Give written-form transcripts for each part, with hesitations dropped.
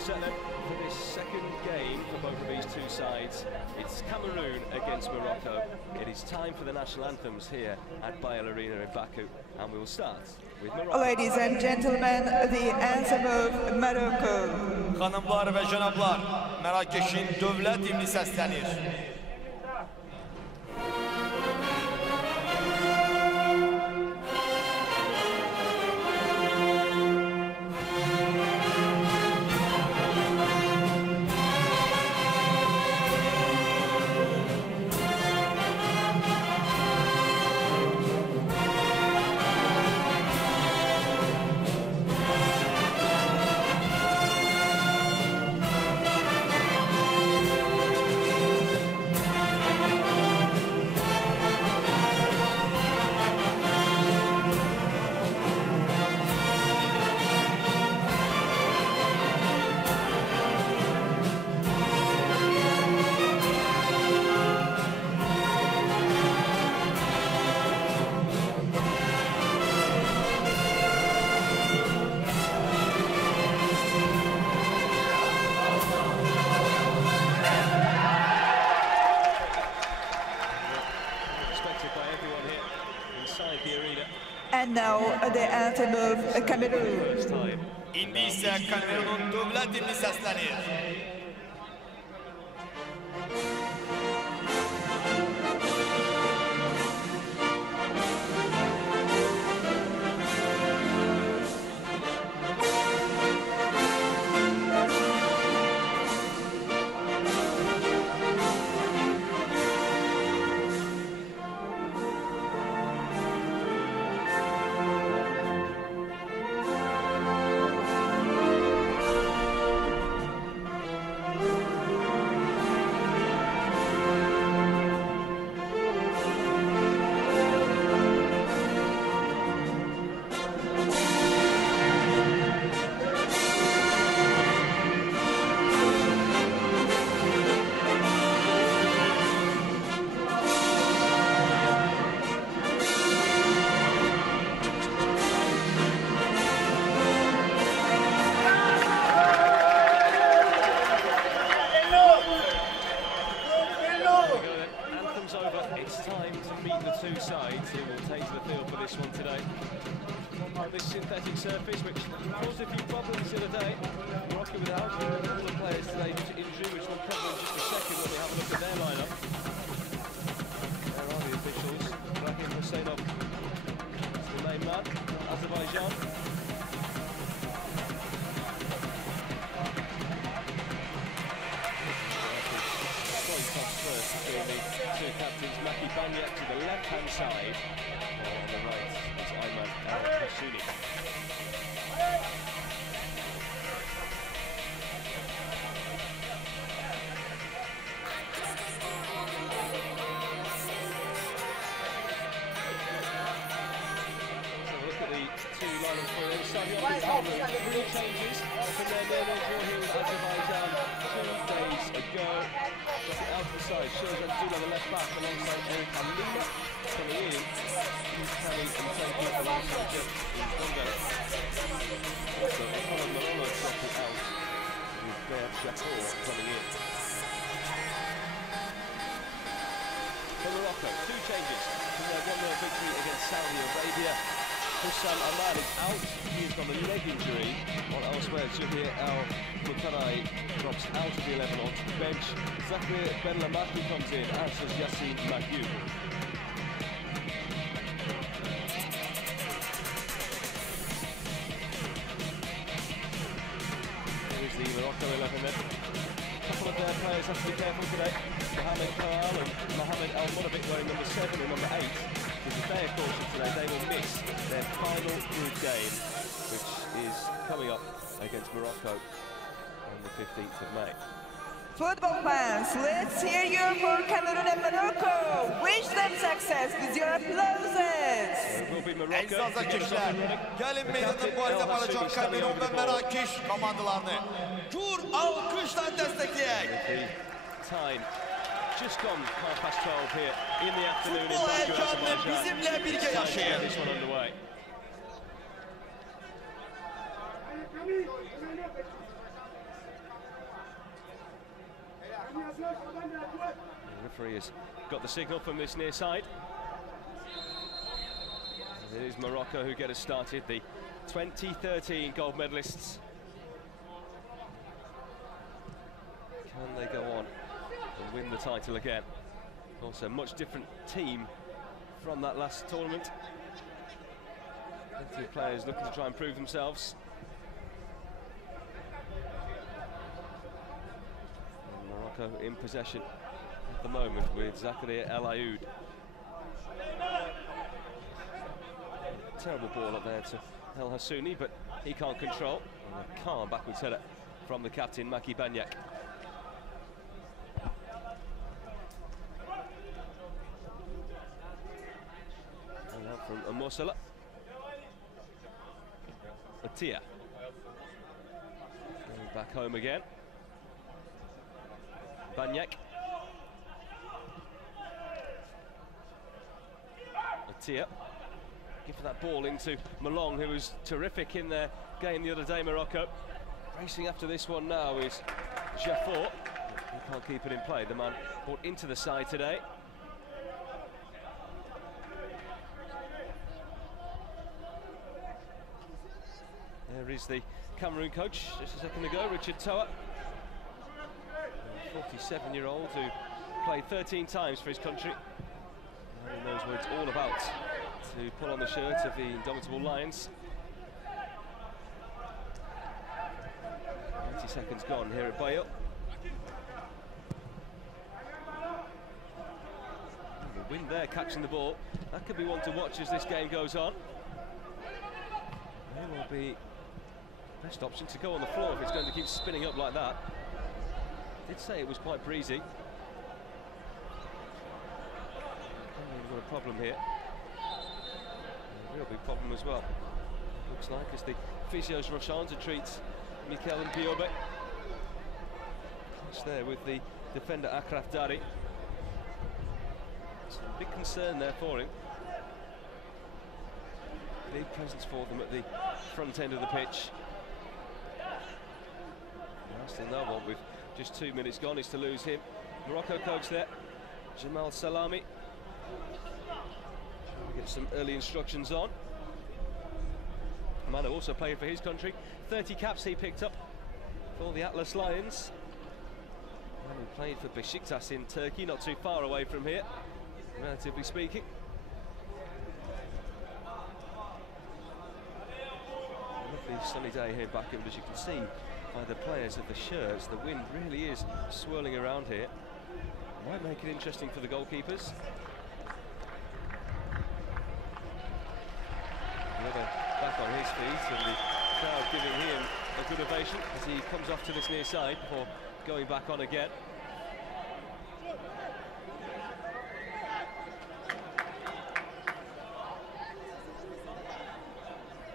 set then for this second game for both of these two sides. It's Cameroon against Morocco. It is time for the national anthems here at Bayal Arena in Baku, and we will start with Morocco. Ladies and gentlemen, the anthem of Morocco. Hanımlar ve canablar, Mərakeşin dövlət himni səslənir. And now the anthem of Cameroon. İndi isə Kamerunun dövlət himni səslənir. This synthetic surface, which caused a few problems the other day. Morocco without all the players today due to injury, which we'll cover in just a second when we have a look at their lineup. There are the officials. Rahim Hussainov is the main man. Azerbaijan. Slightly tough first between the two captains. Maki Banyak to the left-hand side. On the right is Iman al-Kasuni. Three changes from their nil-nil draw here with Azerbaijan 2 days ago. Got it out to the side, shows Abdullah the left back alongside Eric Alina coming in. Kami and Tanki alongside Jeff in Bongo. Also, Colin Malolo dropping out with Bear Shakur coming in. For Morocco, 2 changes from their 1-0 victory against Saudi Arabia. Hussan Ahmad is out, he's got a leg injury, while elsewhere Jahir Al-Mutarai drops out of the 11 onto the bench. Zakir Ben Lamaki comes in, as does Yassin Magyu. Here's the Morocco 11 then. A couple of their players have to be careful today. Mohamed Kaal and Mohamed Al-Monabic wearing number 7 and number 8. Because if they are caution today, they will miss their final group game, which is coming up against Morocco on the 15th of May. Football fans, let's hear you for Cameroon and Morocco. Wish them success with your applauses. Əziz azarkeşlər, gəlin meydanda mübarizə aparacaq Kamerun və Mərakeş komandalarını gür alqışla dəstəkləyək. Just gone 12:30 here in the afternoon in Futbol Baku, heyecanını bizimle birlikte yaşayın. This one underway. The referee has got the signal from this near side. It is Morocco who get us started, the 2013 gold medalists. Can they go on and win the title again? Also, a much different team from that last tournament. Plenty of players looking to try and prove themselves. And Morocco in possession at the moment with Zakaria El Ayoud. Terrible ball up there to El Hassouni, but he can't control. And a calm backwards header from the captain, Maki Banyak. And out from Amosala. Atia. Going back home again. Banyak. Atia. For that ball into Malong, who was terrific in their game the other day, Morocco. Racing after this one now is Jaffor. He can't keep it in play, the man brought into the side today. There is the Cameroon coach just a second ago, Richard Toa. A 47-year-old who played 13 times for his country. And he knows what it's all about to pull on the shirt of the indomitable Lions. 90 seconds gone here at Baku. The wind there catching the ball. That could be one to watch as this game goes on. It will be the best option to go on the floor if it's going to keep spinning up like that. I did say it was quite breezy. We've got a problem here. A real big problem as well, looks like, as the physios rush on to treat Mikel and Biobe. It's there with the defender Akraf Dari. It's a big concern there for him. Big presence for them at the front end of the pitch. The last thing they'll want with just 2 minutes gone is to lose him. Morocco coach there, Jamal Salami. Get some early instructions on. Mano also played for his country. 30 caps he picked up for the Atlas Lions. And he played for Beşiktaş in Turkey, not too far away from here, relatively speaking. A lovely sunny day here in Baku, and as you can see by the players of the shirts, the wind really is swirling around here. Might make it interesting for the goalkeepers. Back on his feet, and the crowd giving him a good ovation as he comes off to this near side before going back on again.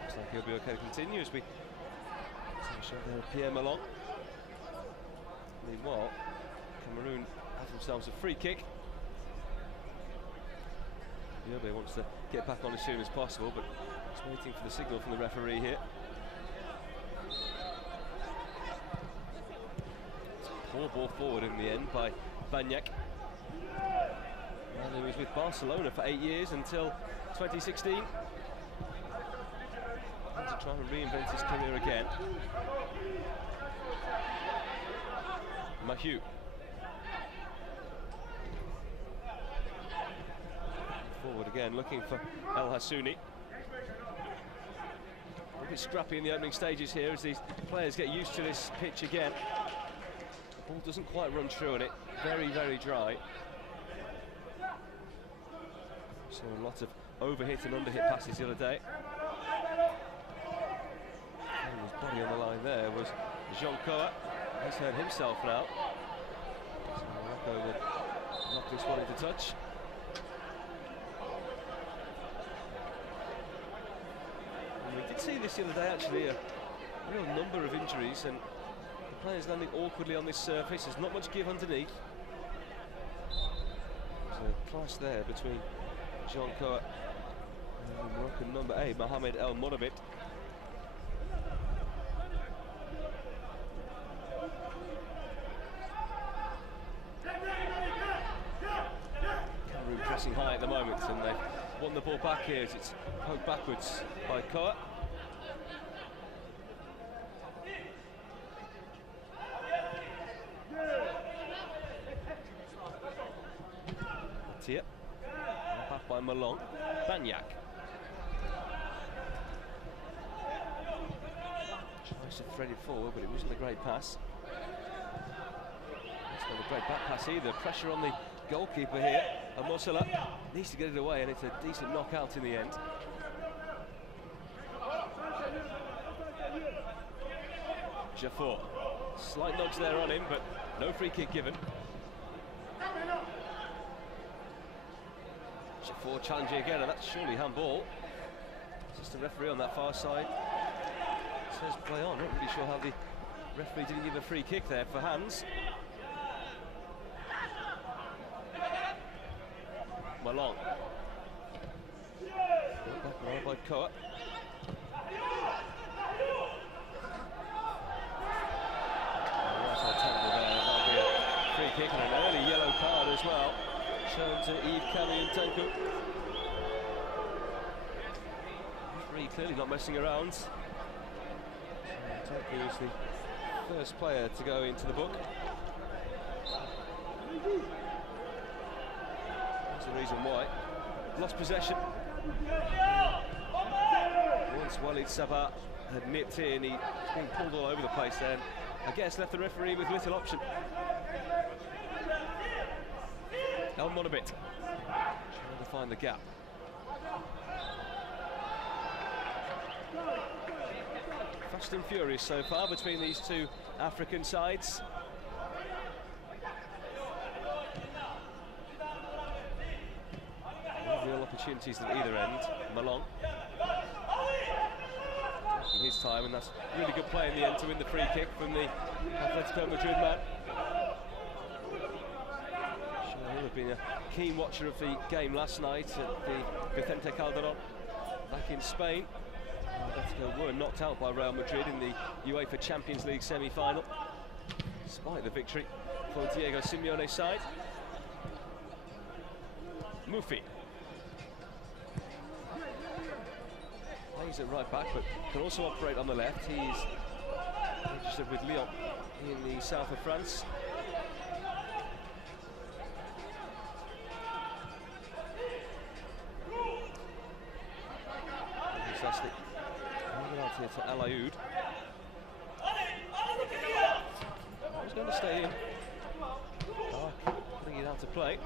Looks like he'll be okay to continue as we show there Pierre Malong. Meanwhile, Cameroon have themselves a free kick. Biobe wants to get back on as soon as possible, but he's waiting for the signal from the referee here. It's a poor ball forward in the end by Banyak. And he was with Barcelona for 8 years until 2016. And to try and reinvent his career again. Mahou. Forward again, looking for El Hassouni. A bit scrappy in the opening stages here as these players get used to this pitch again. The ball doesn't quite run through on it, very, very dry. So a lot of overhit and underhit passes the other day. And his body on the line there was Jean Coa. He's hurt himself now. So Morocco will knock this one into touch. We did see this the other day, actually, a real number of injuries, and the players landing awkwardly on this surface. There's not much give underneath. There's a clash there between Jean Coa and Moroccan number 8, Mohamed El Morabit. moment, and they've won the ball back here as it's poked backwards by Koa. Tia, back by Malong, Banyak. Tries to thread it forward, but it wasn't a great pass. It's not a great back pass either. Pressure on the goalkeeper here. And Mosala needs to get it away, and it's a decent knockout in the end. Jaffor. Slight nudge there on him, but no free kick given. Jaffor challenging again, and that's surely handball. Assistant referee on that far side says play on. Not really sure how the referee didn't give a free kick there for hands. Malong. Back by Koa. Free kick and an early yellow card as well, shown to Kamerun Tanku. Referee clearly not messing around. Tanku is the first player to go into the book. That's the reason why. Lost possession. Once Walid Sabah had nipped in, he's being pulled all over the place then. I guess left the referee with little option. On a bit, trying to find the gap. Fast and furious so far between these two African sides. No real opportunities at either end. Malong taking his time, and that's really good play in the end to win the free kick from the Atletico Madrid man. I've been a keen watcher of the game last night at the Vicente Calderón back in Spain. Atletico were knocked out by Real Madrid in the UEFA Champions League semi-final, despite the victory for Diego Simeone's side. Mufi plays it right back, but can also operate on the left. He's registered with Lyon in the south of France. Fantastic. Moving out here to Alaoud. He's going to stay in. Putting it out to play.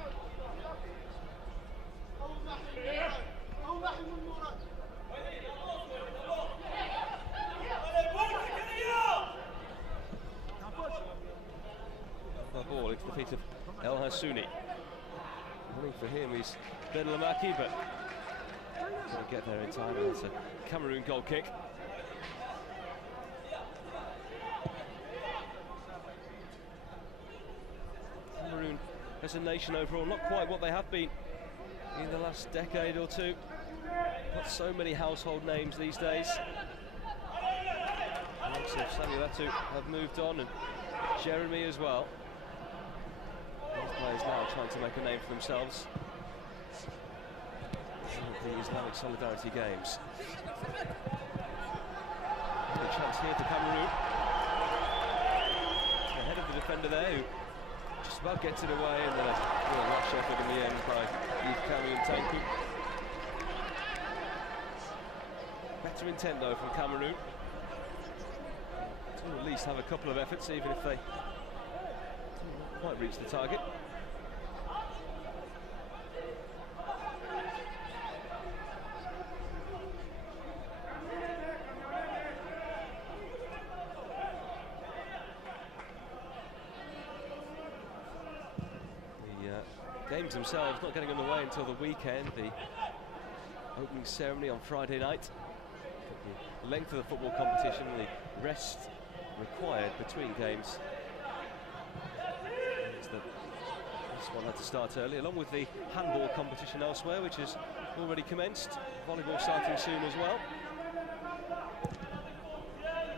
The ball into the feet of El Hassouni. Running for him is Ben Lamaki, but doesn't get there in time. It's a Cameroon goal kick. Cameroon as a nation overall, not quite what they have been in the last decade or two. Not so many household names these days. Alex and Samuel Eto'o have moved on, and Jeremy as well. These players now trying to make a name for themselves. The Islamic Solidarity Games. A chance here for Cameroon. Ahead of the defender there, who just about gets it away, and then a real rash effort in the end by Kamerun Tanku. Better intent though from Cameroon to at least have a couple of efforts, even if they don't quite reach the target. Games themselves not getting underway until the weekend. The opening ceremony on Friday night. The length of the football competition, the rest required between games. This one had to start early, along with the handball competition elsewhere, which has already commenced. Volleyball starting soon as well.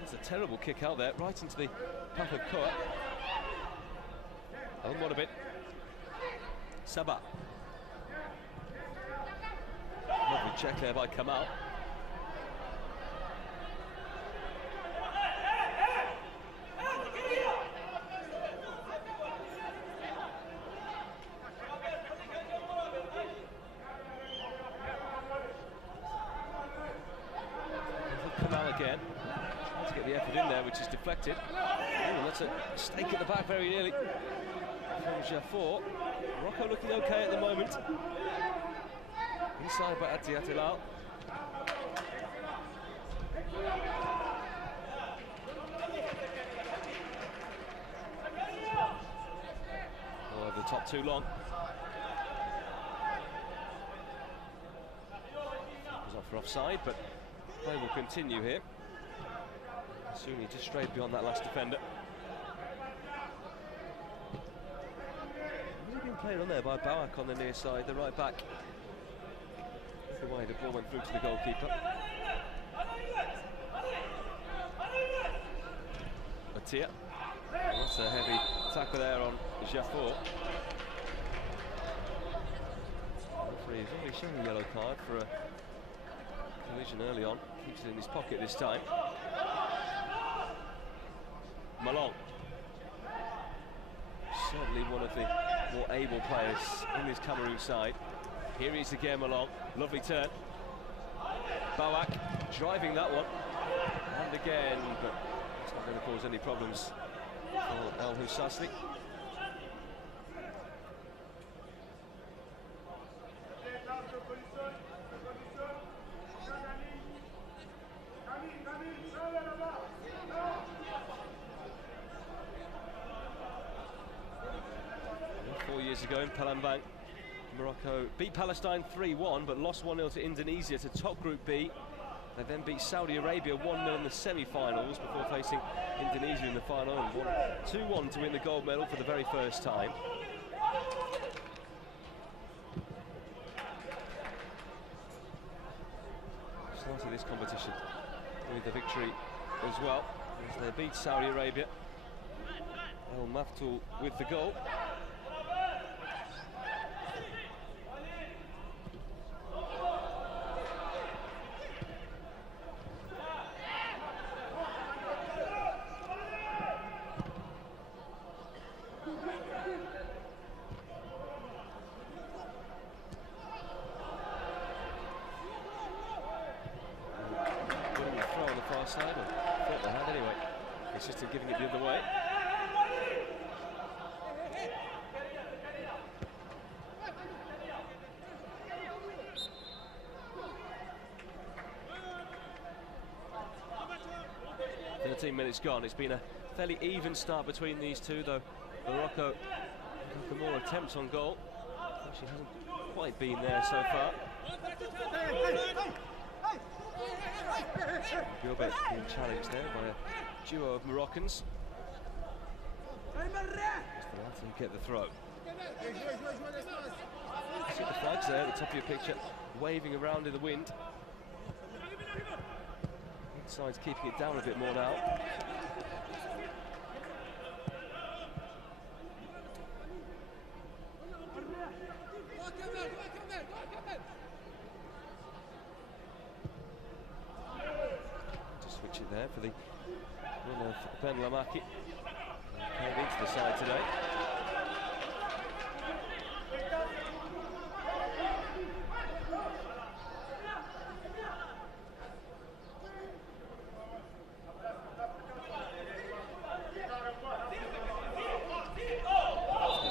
It's a terrible kick out there, right into the path of Koa. Oh, what a bit. Sabah. Good check there by Kamal. Kamal again. Trying to get the effort in there, which is deflected. Oh, that's a stake at the back very nearly. From Jaffour. Morocco looking okay at the moment. Inside by Atiatilal. Oh, over the top too long. Was off for offside, but play will continue here. Sunni just straight beyond that last defender. Really been played on there by Baku on the near side, the right back. Look away, the ball went through to the goalkeeper. Atia. That's a heavy tackle there on Jaffour. Referee has already shown a yellow card for a collision early on. Keeps it in his pocket this time. Malong. Certainly one of the more able players in this Cameroon side. Here he is again, Malong. Lovely turn. Bawak driving that one. And again, but it's not going to cause any problems for El Houssasli. Ago in Palembang, Morocco beat Palestine 3-1 but lost 1-0 to Indonesia to top Group B. They then beat Saudi Arabia 1-0 in the semi-finals before facing Indonesia in the final and won 2-1 to win the gold medal for the very first time. Started this competition with the victory as well as they beat Saudi Arabia. El Maftoul with the goal. Side, or thought they had anyway. It's just giving it the other way. "13 minutes gone. It's been a fairly even start between these two, though Morocco for more attempts on goal. She hasn't quite been there so far. Gilbert being challenged there by a duo of Moroccans. To get the throw. See the flags there at the top of your picture, waving around in the wind. Inside's keeping it down a bit more now. There for the winner of Ben Lamaki. Came into the side today.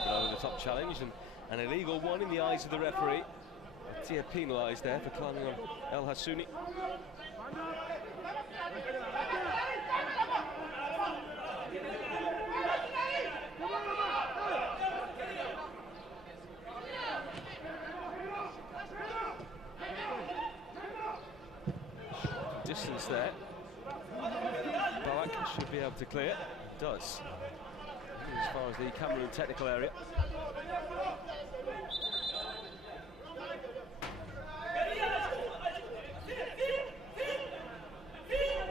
Over the top challenge and an illegal one in the eyes of the referee. Tia penalised there for climbing on El Hassouni. Distance there. Barak should be able to clear. Does. As far as the Cameroon technical area.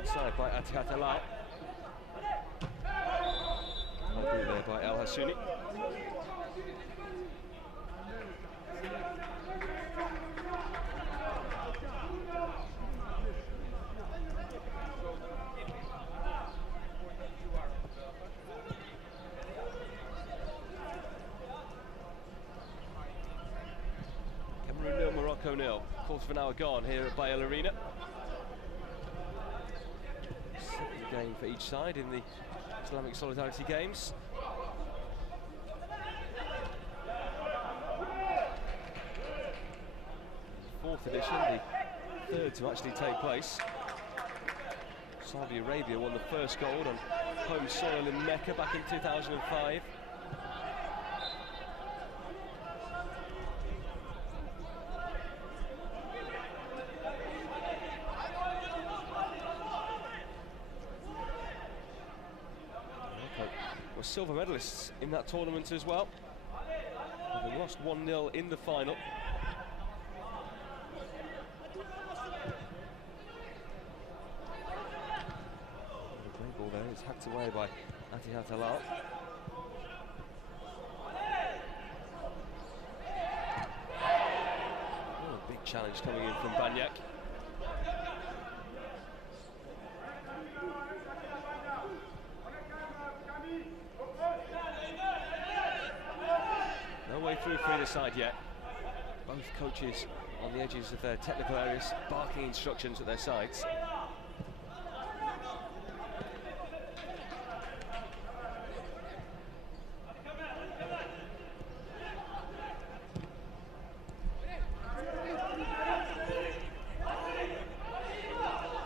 Side by Atiatilal. There by El Hassouni. Well, quarter of an hour gone here at Baku Arena. Second game for each side in the Islamic Solidarity Games. Fourth edition, the third to actually take place. Saudi Arabia won the first gold on home soil in Mecca back in 2005. Were silver medalists in that tournament as well. They lost 1-0 in the final. The great ball there is hacked away by Attiyat Halal. Oh, big challenge coming in from Banyak. No way through for either side yet. Both coaches on the edges of their technical areas, barking instructions at their sides.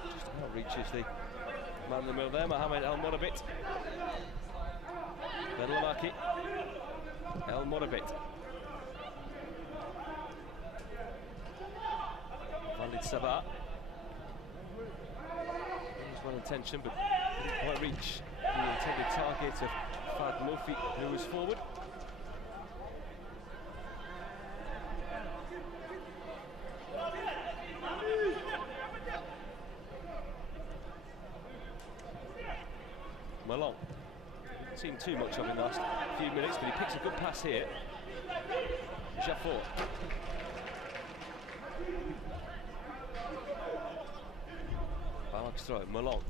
Just about reaches the man in the middle there, Mohamed El Morabit. Then Lamaki. El Morabit. Valid Sabah. He was well intentioned, but didn't quite reach the intended target of Fad Mofi, who was forward. Malong. Seen too much of him last few minutes, but he picks a good pass here. Jaffor. Balak's throw, Malong.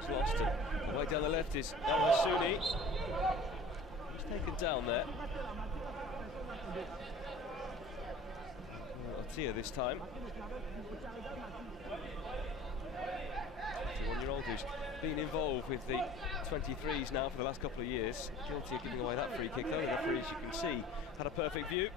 He's lost it. The way down the left is El Hassouni. He's taken down there. Atia this time. 21-year-old who's been involved with the 23s now for the last couple of years. Guilty of giving away that free kick though. The referee, as you can see, had a perfect view.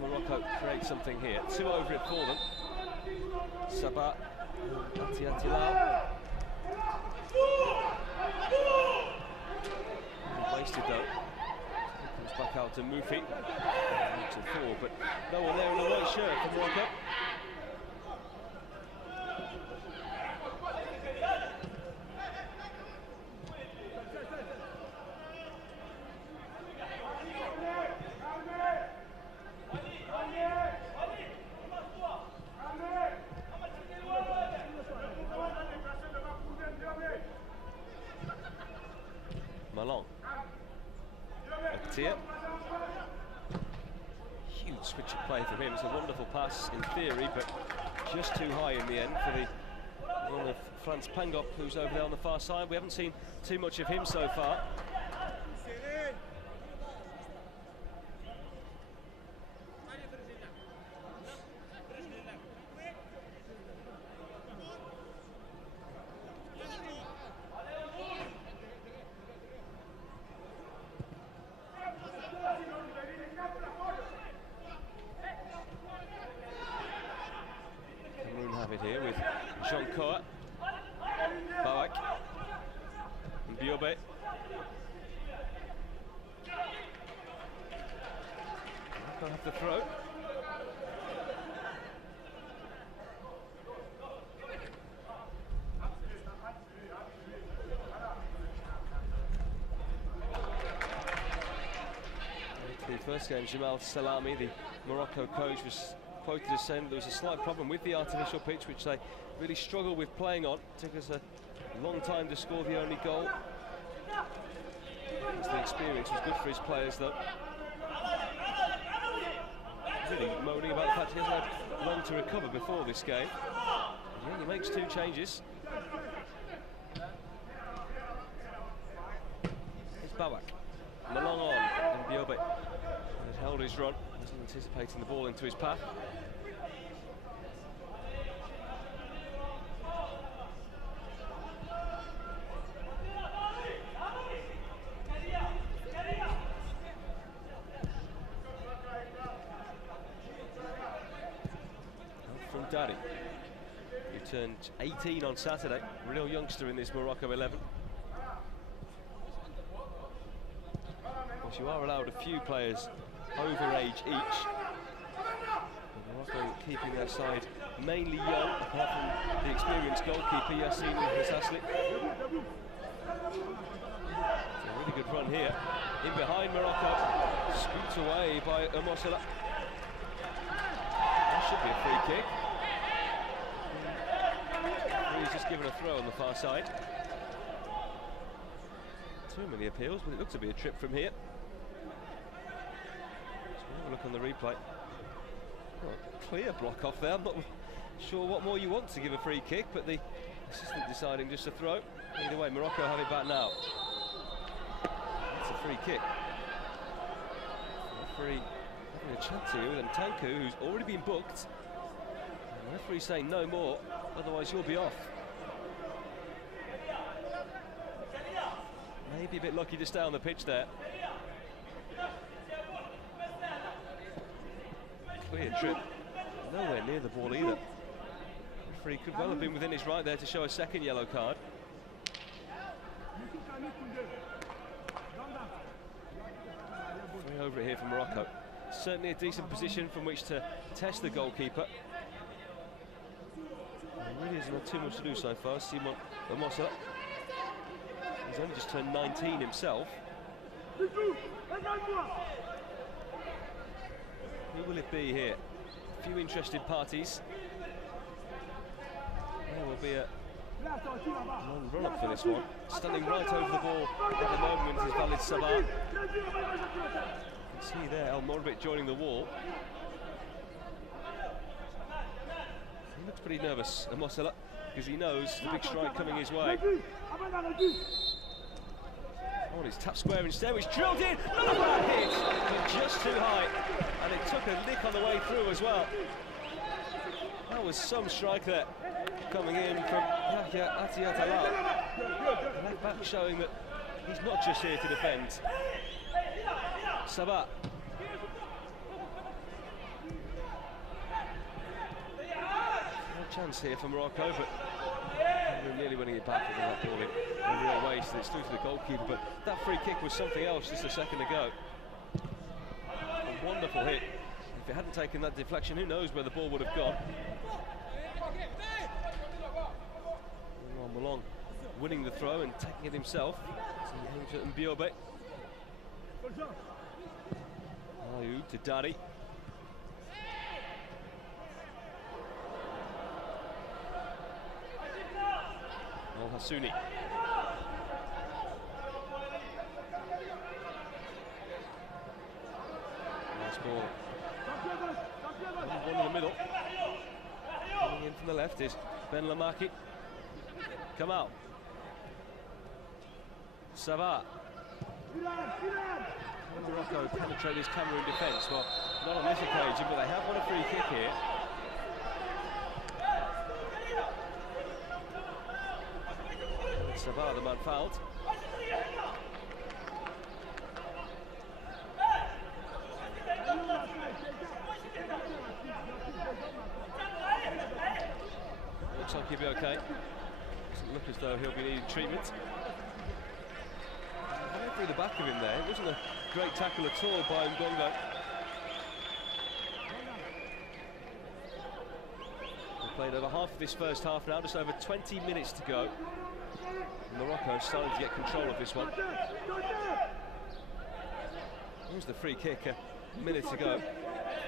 Morocco create something here. 2 over it for them. Sabah, Attiyat Halal. Wasted though. Comes back out to Mufi. Looks it forward, but no one there in the white shirt for Morocco. Malong. Atia. Huge switch of play for him. It's a wonderful pass in theory, but just too high in the end for the one of Franz Pangop, who's over there on the far side. We haven't seen too much of him so far. Kamerun have it here with Jean Koa, Bawak, and Biobe. They'll have the throw. The first game, Jamal Salami, the Morocco coach, was quoted as saying there was a slight problem with the artificial pitch, which they really struggled with playing on. It took us a Long time to score the only goal. The experience was good for his players, though. Really moaning about the fact he hasn't had long to recover before this game. Yeah, he makes 2 changes. It's Babak. Malong on, and Biobe has held his run. Wasn't anticipating the ball into his path. From Daddy, who turned 18 on Saturday, real youngster in this Morocco 11. Of course, you are allowed a few players over age each. Morocco keeping their side mainly young, apart from the experienced goalkeeper Yassine Hassasli. It's a really good run here. In behind Morocco, scooped away by Omosala. That should be a free kick. He's just given a throw on the far side. Too many appeals, but it looked to be a trip from here. So we'll have a look on the replay. Well, clear block off there. I'm not sure what more you want to give a free kick, but the assistant deciding just to throw. Either way, Morocco have it back now. That's a free kick. Referee having a chat here with Ntanku, who's already been booked. And the referee saying no more, otherwise you'll be off. Maybe a bit lucky to stay on the pitch there. Clear trip. Nowhere near the ball either. The referee could well have been within his right there to show a second yellow card. Three over it here for Morocco. Certainly a decent position from which to test the goalkeeper. He really hasn't had too much to do so far. Simon Omosa. He's only just turned 19 himself. Who will it be here? A few interested parties. There will be a long run-up for this one. Standing right over the ball at the moment is Valid Sabah. You can see there El Morbit joining the wall. He looks pretty nervous, Mosela, because he knows the big strike coming his way. Oh, he's tapped square instead, which drilled in. Another bad hit, but just too high, and it took a nick on the way through as well. That was some strike there, coming in from Yahya Atiatala. The left back showing that he's not just here to defend. Sabah. No chance here for Morocco, but Kamerun nearly winning it back with that ball in real waste. It's through to the goalkeeper, but that free kick was something else just a second ago. A wonderful hit. If it hadn't taken that deflection, who knows where the ball would have gone. Malong winning the throw and taking it himself. So he aims at Mbiobe. Ayu to Dari. Al Hassouni. Nice ball. One in the middle. Coming in from the left is Ben Lamaki. Come out. Sabah. Can Morocco penetrate this Cameroon defence? Well, not on this occasion, but they have won a free kick here. Sabah, the man fouled. Looks like he'll be okay. Doesn't look as though he'll be needing treatment. Right through the back of him there. It wasn't a great tackle at all by Ngongo. We've played over half of this first half now, just over 20 minutes to go. Morocco starting to get control of this one. Here's the free kick a minute ago.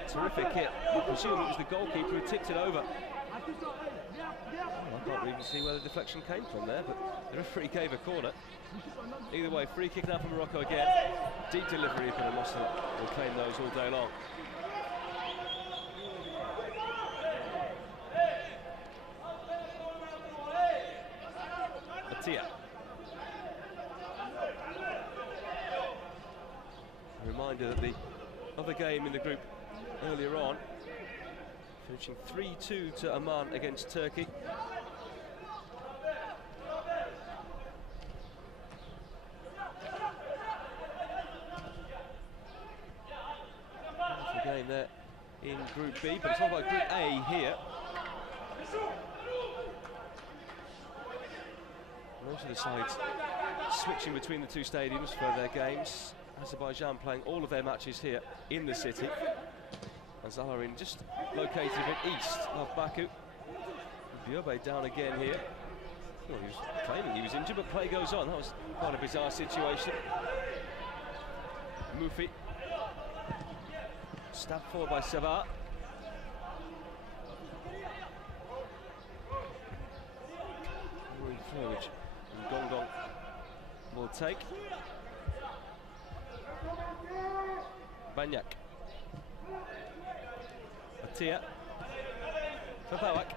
Terrific hit. I presume it was the goalkeeper who tipped it over. I can't even see where the deflection came from there, but the referee gave a corner. Either way, free kick now for Morocco again. Deep delivery, but a loss will claim those all day long. Atia. A reminder that the other game in the group earlier on, finishing 3-2 to Oman against Turkey. That's the game there in Group B, but it's all about Group A here. Most of the sides switching between the two stadiums for their games. Azerbaijan playing all of their matches here in the city. And Zaharin just located a bit east of Baku. Biobe down again here. Well, he was claiming he was injured, but play goes on. That was quite a bizarre situation. Mufi. Stabbed forward by Savar. Throw which Gongong will take. Banyak. Atia. For Bawak.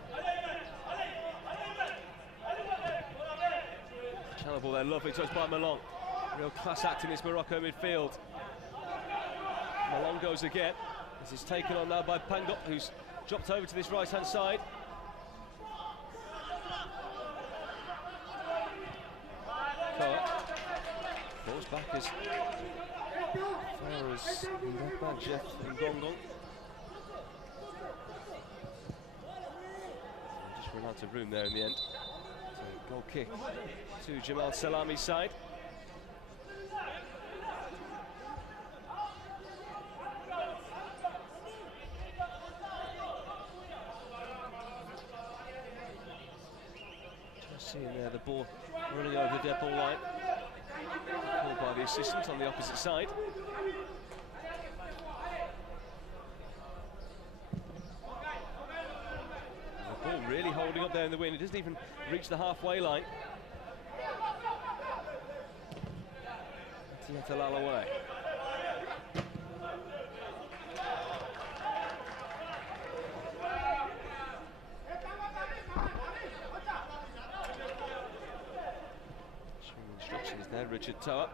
Channel ball there, lovely touch by Malong. Real class act in this Morocco midfield. Malong goes again. This is taken on now by Pangop, who's dropped over to this right-hand side. Falls back as far as Jeff and Gongong. Just ran out of room there in the end. So goal kick to Jamal Salami's side. Just seeing there the ball running over the dead ball line. Called by the assistant on the opposite side. The ball really holding up there in the wind. It doesn't even reach the halfway line. Tiatalal away. Instructions there, Richard Toa.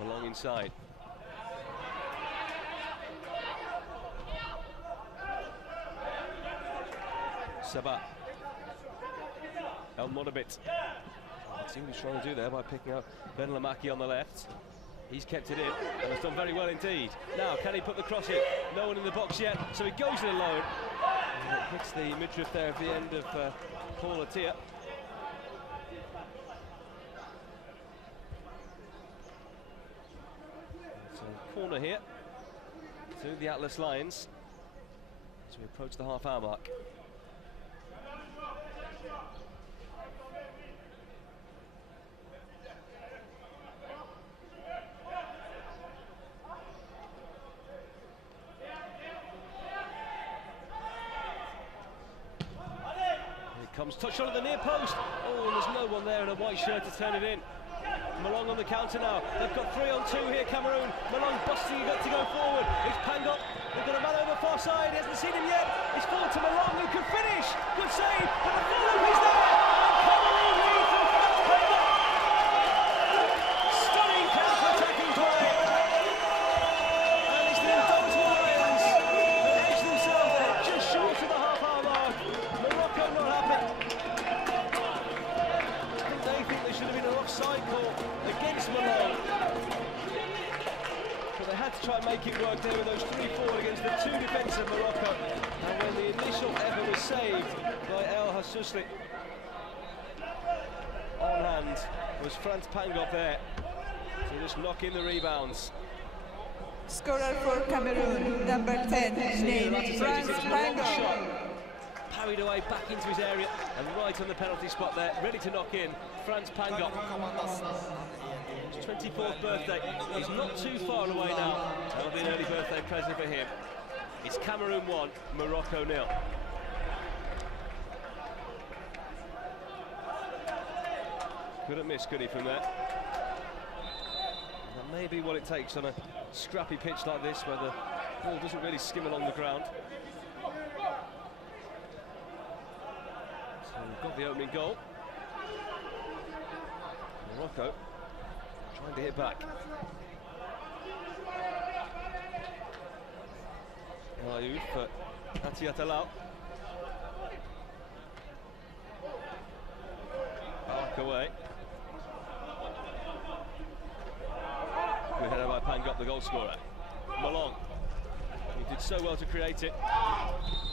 Malong inside. Sabah. El Monabit. See what he's trying to do there by picking up Ben Lamaki on the left. He's kept it in and has done very well indeed. Now, can he put the cross in? No one in the box yet, so he goes it alone. And it hits the midriff there at the end of Paul Atia. So corner here to the Atlas Lions as we approach the half-hour mark. Comes touch on at the near post. Oh, and there's no one there in a white shirt to turn it in. Malong on the counter now. They've got 3-on-2 here, Cameroon. Malong busting it to go forward. It's Pangop. They've got a man over far side. He hasn't seen him yet. It's forward to Malong, who can finish. Good save. But the follow-up is there. And Cameroon lead from Pangop. Stunning counter-attacking play. And it's the Indomitable Lions that edge themselves there just short of the half-hour mark. Morocco not happy. They think there should have been an offside call against Malone. But they had to try and make it work there with those 3-4 against the two defensive Morocco. And when the initial effort was saved by El Hassousli, on hand was Frans Pangop there to just knock in the rebounds. Scorer for Cameroon, number 10, named Frans Pangop. Parried away back into his area and right on the penalty spot there, ready to knock in. Frans Pangop. His 24th birthday. He's not too far away now. That'll be an early birthday present for him. It's Cameroon 1, Morocco 0. Couldn't miss, could he, from there? That may be what it takes on a scrappy pitch like this, where the ball doesn't really skim along the ground. So we've got the opening goal. Morocco trying to hit back. Ayoub for Atiatalau. Back away. Good header by Pangop, the goal scorer. Malong. He did so well to create it.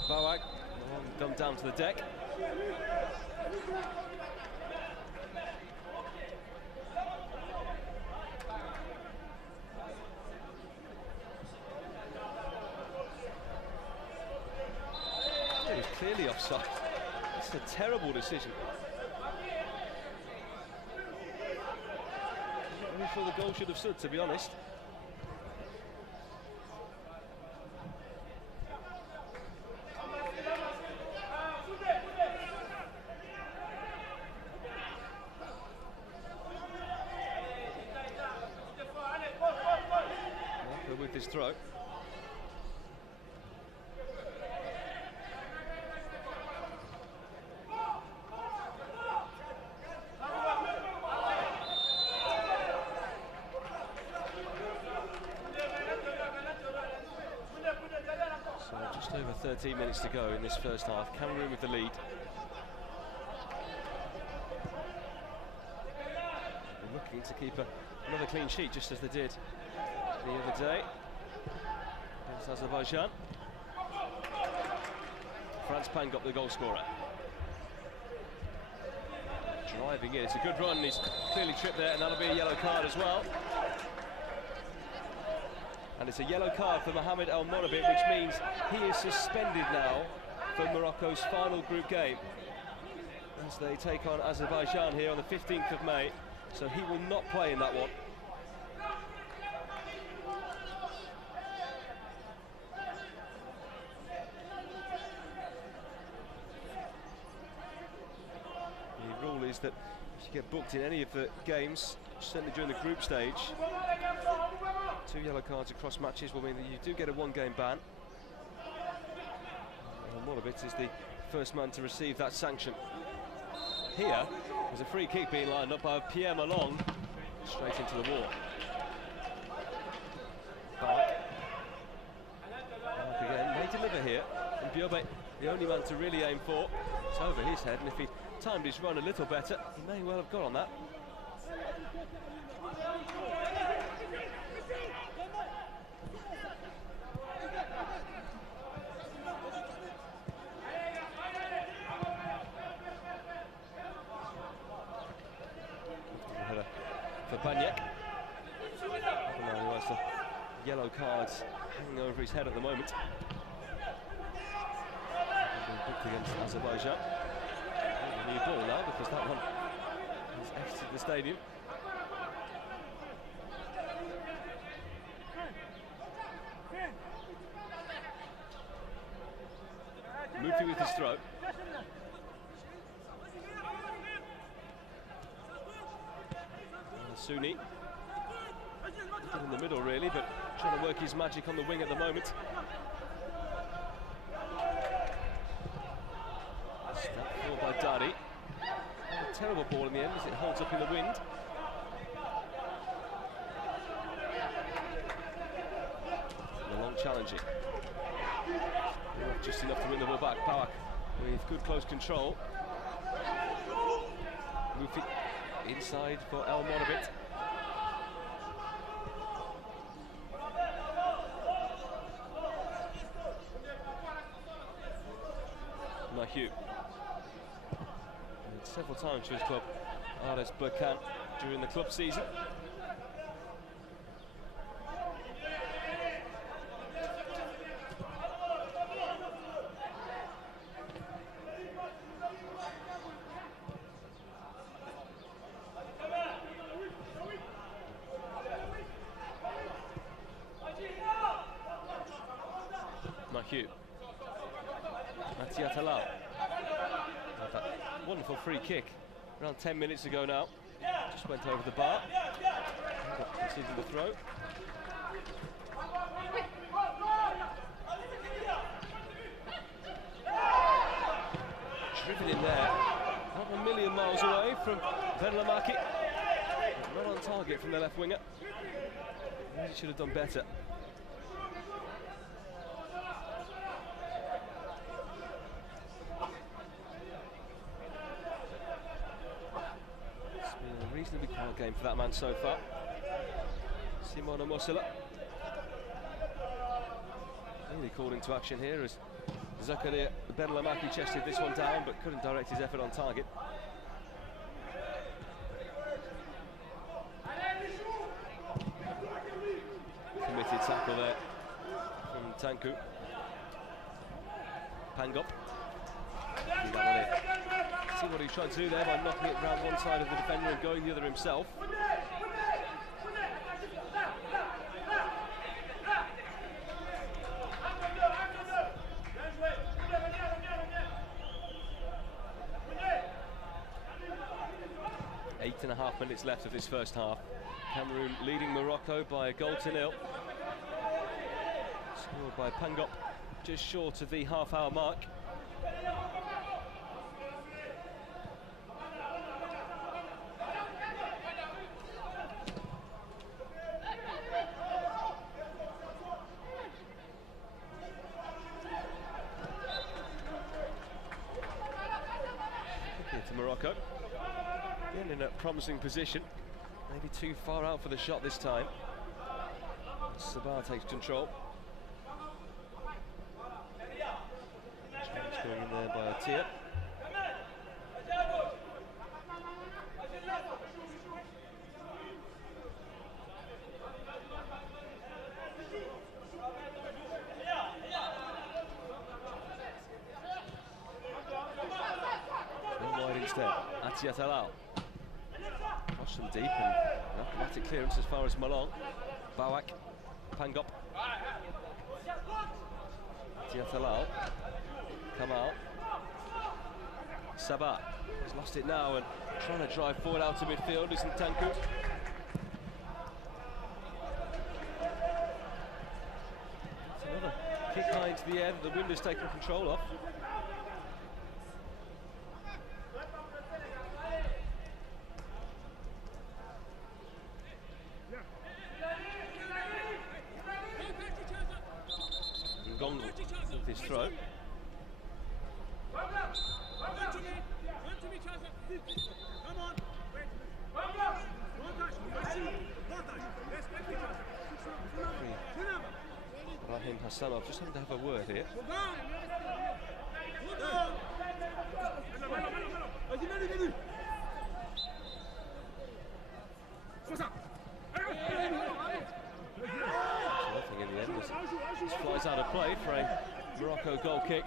Bawak. Malong dumped down to the deck. It was clearly offside. It's a terrible decision. I feel the goal should have stood, to be honest. Walker with his throw. Just over 13 minutes to go in this first half. Cameroon with the lead. They're looking to keep another clean sheet, just as they did the other day against Azerbaijan. France Pangop, the goal scorer. Driving in, it's a good run. He's clearly tripped there, and that'll be a yellow card as well. And it's a yellow card for Mohamed El Morabit, which means he is suspended now for Morocco's final group game as they take on Azerbaijan here on the 15th of May. So he will not play in that one. The rule is that if you get booked in any of the games, certainly during the group stage, 2 yellow cards across matches will mean that you do get a 1-game ban. And Morabit is the first man to receive that sanction. Here, there's a free kick being lined up by Pierre Malong, straight into the wall. Back again, they deliver here, and Biobe, the only man to really aim for. It's over his head, and if he timed his run a little better, he may well have got on that. For Banyek. Who has the yellow cards hanging over his head at the moment. Being booked against Azerbaijan. A new ball now, because that one has exited the stadium. Mufi with his throw. Suni in the middle really, but trying to work his magic on the wing at the moment. Step forward by Dari. A terrible ball in the end as it holds up in the wind. Long challenging. Just enough to win the ball back. Bawak with good close control. Mufi inside for El Morabit. Mahou. Several times for his club, Ares Berkan, during the club season. cue. Matçı. Wonderful free kick. Around 10 minutes ago now. Just went over the bar. Conceded the throw. Driven in there. Not a million miles away from Mərakeş. Not on target from the left winger. Maybe should have done better. It's been a reasonably quiet game for that man so far. Simon Musila. Really called into action here as Mərakeş chested this one down but couldn't direct his effort on target. Committed tackle there from Tanku. Pangop. See what he's trying to do there by knocking it round one side of the defender and going the other himself. 8.5 minutes left of this first half. Cameroon leading Morocco by a goal to nil. Scored by Pangop just short of the half-hour mark. Here to Morocco. Again in a promising position. Maybe too far out for the shot this time. Sabah takes control. Challenge going in there by Atia. Wide instead. Atia. Watch them deep and an automatic clearance as far as Malong. Bawak, Pangop. Diatalal. Kamal. Sabah. He's lost it now and trying to drive forward out to midfield isn't Tanku. It's another kick high into the air that the wind has taken control of. With his throw. Rahim Hassanov just having to have a word here. Nothing in the end. This flies out of play for a Morocco goal kick.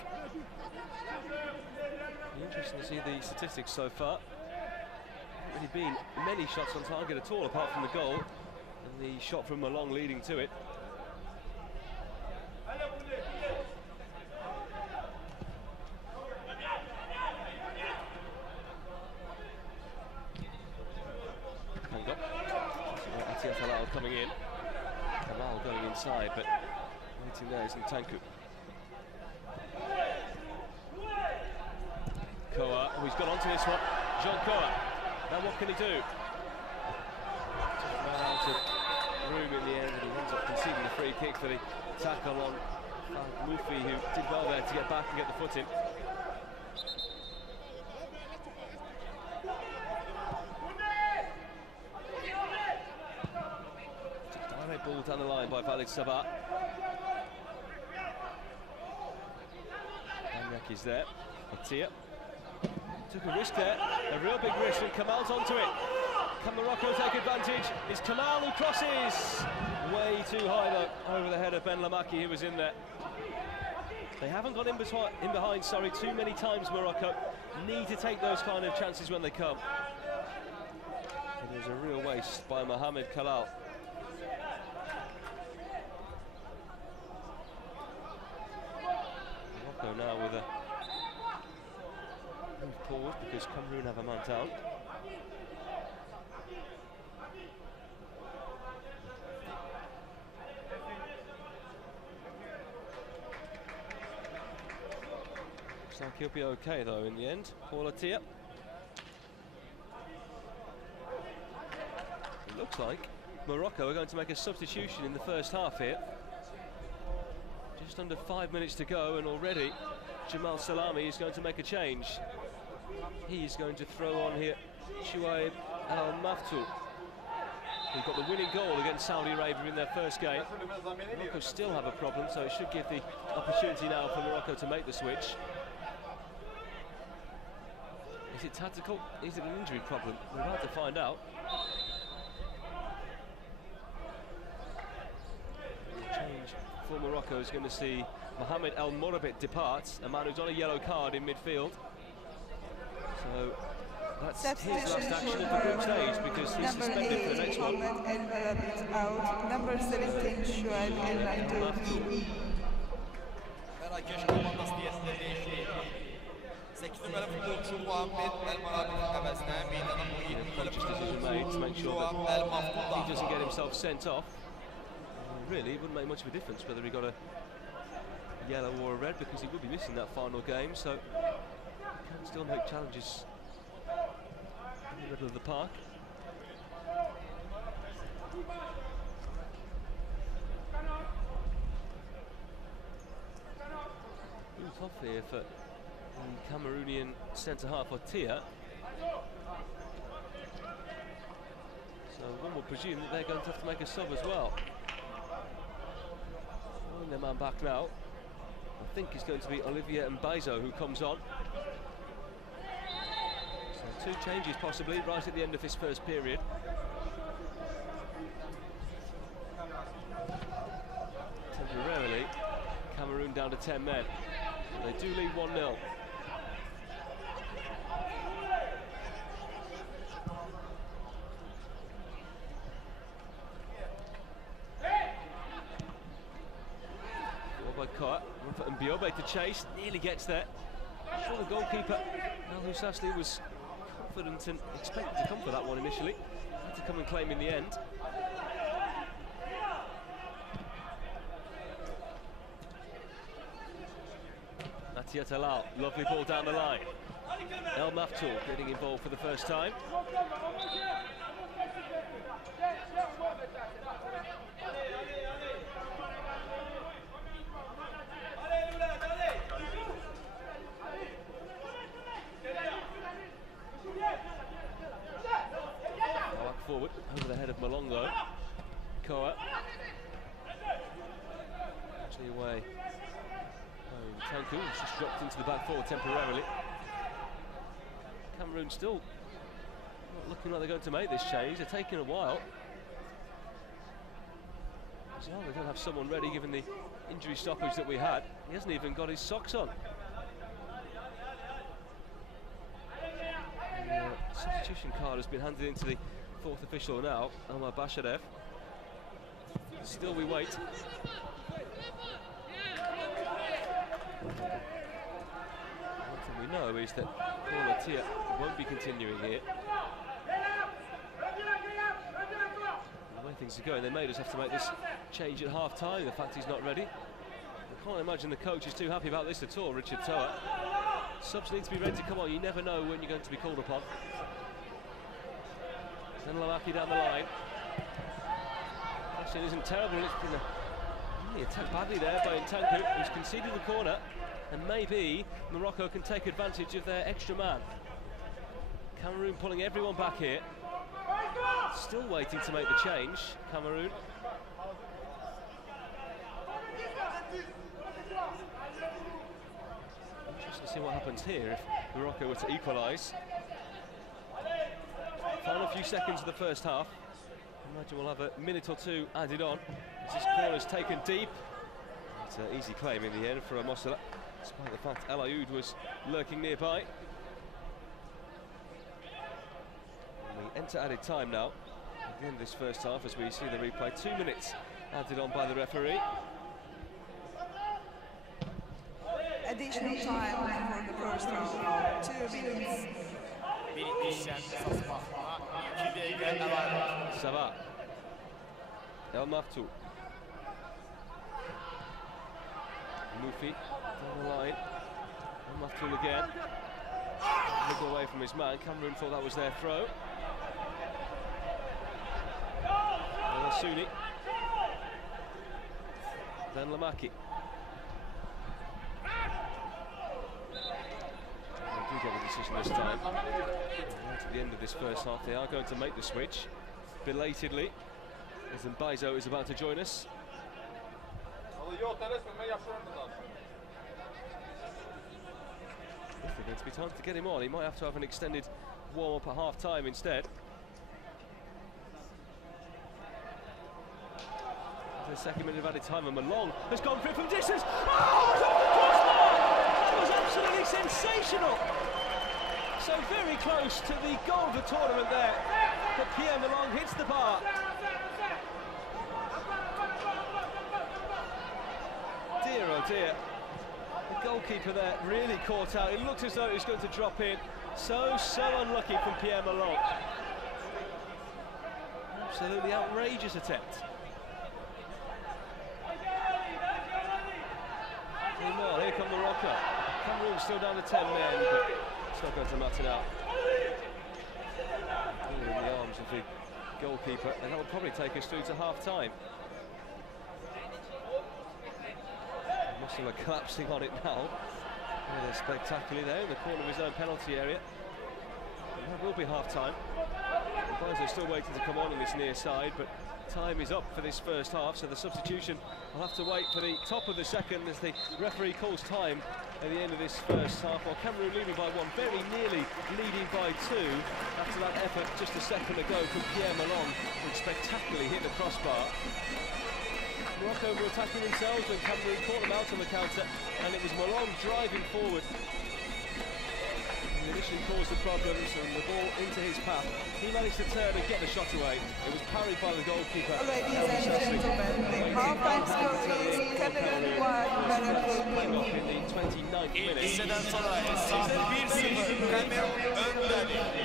Interesting to see the statistics so far. Not really been many shots on target at all apart from the goal and the shot from Malong leading to it. Atiya coming in. Kamal going inside, but waiting there isn't Tanku. Koa, oh, he's got onto this one. Jean Koa. Now what can he do? Just ran out of room in the end and he ends up conceding the free kick for the tackle on Mufi, who did well there to get back and get the foot in. Direct ball down the line by Valid Sabah. Anyak is there. Atia. Took a risk there, a real big risk, and Kamal's onto it. Can Morocco take advantage? It's Kamal who crosses! Way too high though, over the head of Mərakeş, who was in there. They haven't got in behind, too many times, Morocco. Need to take those kind of chances when they come. It was a real waste by Mohamed Kalal. now with a move forward because Cameroon have a man down. Looks like he'll be okay though in the end. Paul Atia. It looks like Morocco are going to make a substitution in the first half here. Just under 5 minutes to go, and already Jamal Salami is going to make a change. He's going to throw on here Shuaib Al Maftoul, who got the winning goal against Saudi Arabia in their first game. Morocco still have a problem, so it should give the opportunity now for Morocco to make the switch. Is it tactical? Is it an injury problem? We're about to find out. Change for Morocco is going to see Mohamed El Morabit depart, a man who's on a yellow card in midfield. So that's his last action of the group stage because he's suspended for the next one. Out. Number 17, Shuaib El Maftoul. Mərakeş komandası diyetinde değişti. 8 numaralı futbolcu Muhammed El Morabit'in əvəzinə meydana 17 numaralı futbolcu Shuaib El Maftoul. He doesn't get himself sent off. Really, it wouldn't make much of a difference whether he got a yellow or a red because he would be missing that final game, so he can still make challenges in the middle of the park. Ooh, tough here for the Cameroonian centre-half Atia. So one would presume that they're going to have to make a sub as well. Their man back now. I think it's going to be Olivier Mbaizo who comes on. So 2 changes possibly right at the end of this first period. Temporarily, Cameroon down to 10 men. They do lead 1-0. And Biobe to chase, nearly gets there. I'm sure the goalkeeper, Al Husasli, was confident and expected to come for that one initially. Had to come and claim in the end. Atia Talal, lovely ball down the line. El Maftoul getting involved for the first time. Forward, over the head of Malongo. Koa. Actually away. Oh, Tanku has just dropped into the back four temporarily. Cameroon still not looking like they're going to make this change. They're taking a while. Well, they don't have someone ready given the injury stoppage that we had. He hasn't even got his socks on. The substitution card has been handed into the 4th official now, Omar Basharev. Still we wait. One thing we know is that Paul Atia won't be continuing here. The way things are going, they may just have to make this change at half-time, the fact he's not ready. I can't imagine the coach is too happy about this at all, Richard Toa. Subs need to be ready to come on, you never know when you're going to be called upon. Then Lamaki down the line. Action isn't terrible, it's been really attacked badly there by Ntanku, who's conceded the corner, and maybe Morocco can take advantage of their extra man. Cameroon pulling everyone back here. Still waiting to make the change, Cameroon. Interesting to see what happens here if Morocco were to equalise. Final few seconds of the first half. I imagine we'll have a minute or two added on. As this corner's taken deep. It's an easy claim in the end for Amosala, despite the fact El Ayoud was lurking nearby. And we enter added time now at the end of this first half as we see the replay. 2 minutes added on by the referee. Additional time for the first round, 2 minutes. Ça va. El Maftoul. Mufi down the line. El Maftoul again. Look away from his man. Cameroon thought that was their throw. Suni. Then Lamaki. They do get the decision this time. At the end of this first half, they are going to make the switch belatedly, as Mbaizo is about to join us. If there's going to be time to get him on, he might have to have an extended warm-up at half-time instead. The second minute of added time, and Malong has gone through from distance. Oh, it's off the crossbar! That was absolutely sensational. So very close to the goal of the tournament there, but Pierre Malong hits the bar. Dear oh dear, the goalkeeper there really caught out. It looked as though it was going to drop in. So unlucky from Pierre Malong. Absolutely outrageous attempt. Well, here come Morocco. Cameroon still down to 10 men, but it's not going to matter now. In the arms of the goalkeeper, and that will probably take us through to half-time. Muscle are collapsing on it now. Oh, they're spectacularly there in the corner of his own penalty area. And that will be half-time. Mbaizo still waiting to come on in this near side, but time is up for this first half, so the substitution will have to wait for the top of the second as the referee calls time at the end of this first half. While Cameroon leading by 1, very nearly leading by 2 after that effort just a second ago from Pierre Malong, which spectacularly hit the crossbar. Morocco were attacking themselves when Cameroon caught them out on the counter, and it was Malong driving forward. He initially caused the problems and the ball into his path. He managed to turn and get the shot away. It was parried by the goalkeeper. Ladies and gentlemen, the half-time score is Cameroon 1, Morocco 0. In the 29th minute.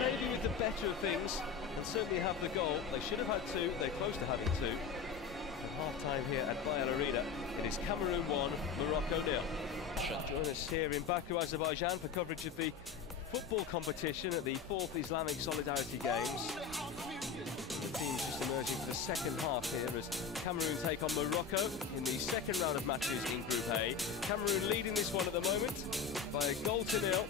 Maybe with the better of things, and certainly have the goal. They should have had 2, they're close to having 2. At half-time here at Bayal Arena, it is Cameroon 1, Morocco 0. Join us here in Baku, Azerbaijan for coverage of the football competition at the 4th Islamic Solidarity Games. The team's just emerging for the second half here as Cameroon take on Morocco in the second round of matches in Group A. Cameroon leading this one at the moment by a goal to 0.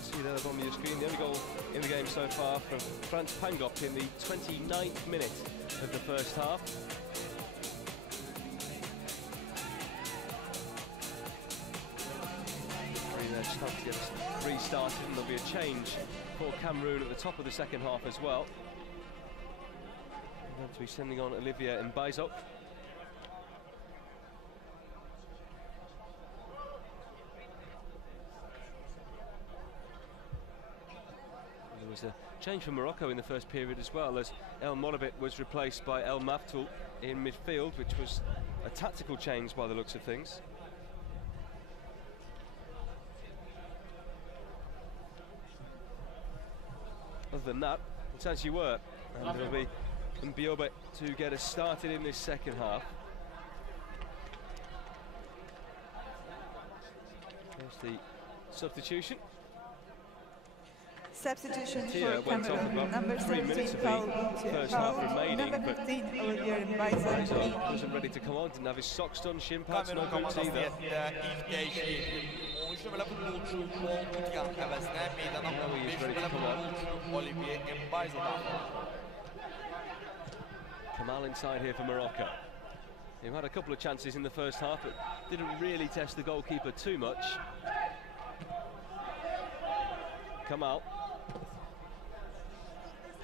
See that up on your screen, the only goal in the game so far from Frans Pangop in the 29th minute of the first half. Just have to get us restarted, and there'll be a change for Cameroon at the top of the second half as well. We're going to be sending on Olivier Mbaizo. There was a change for Morocco in the first period as well, as El Morabit was replaced by El Maftoul in midfield, which was a tactical change by the looks of things. Other than that, it's as you were, and it'll be Mbiobe to get us started in this second half. There's the substitution. Substitution Tia for went off Cameroon. about Number 3 minutes of the first half remaining, number but 15, Olivier Mbaizo. Mbaizo wasn't ready to come on, didn't have his socks done, shin pads, no boots either. İlk değişikliği. 13 numaralı futbolcu Paul Tutyan əvəzinə meydana 5 numaralı futbolcu Olivier Mbaizo'dan. Kamal inside here for Morocco. He had a couple of chances in the first half, but didn't really test the goalkeeper too much. Kamal.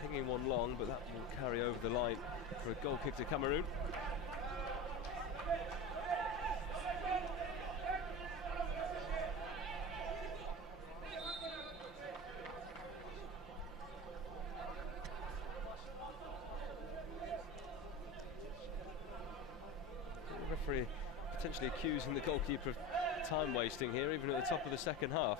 Pinging one long, but that will carry over the line for a goal kick to Cameroon. referee potentially accusing the goalkeeper of time wasting here, even at the top of the second half.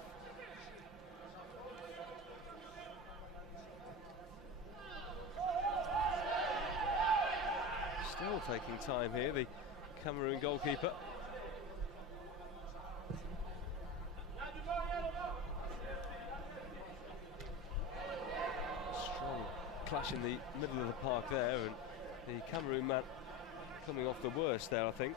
Still taking time here, the Cameroon goalkeeper. Strong clash in the middle of the park there, and the Cameroon man coming off the worst there, I think.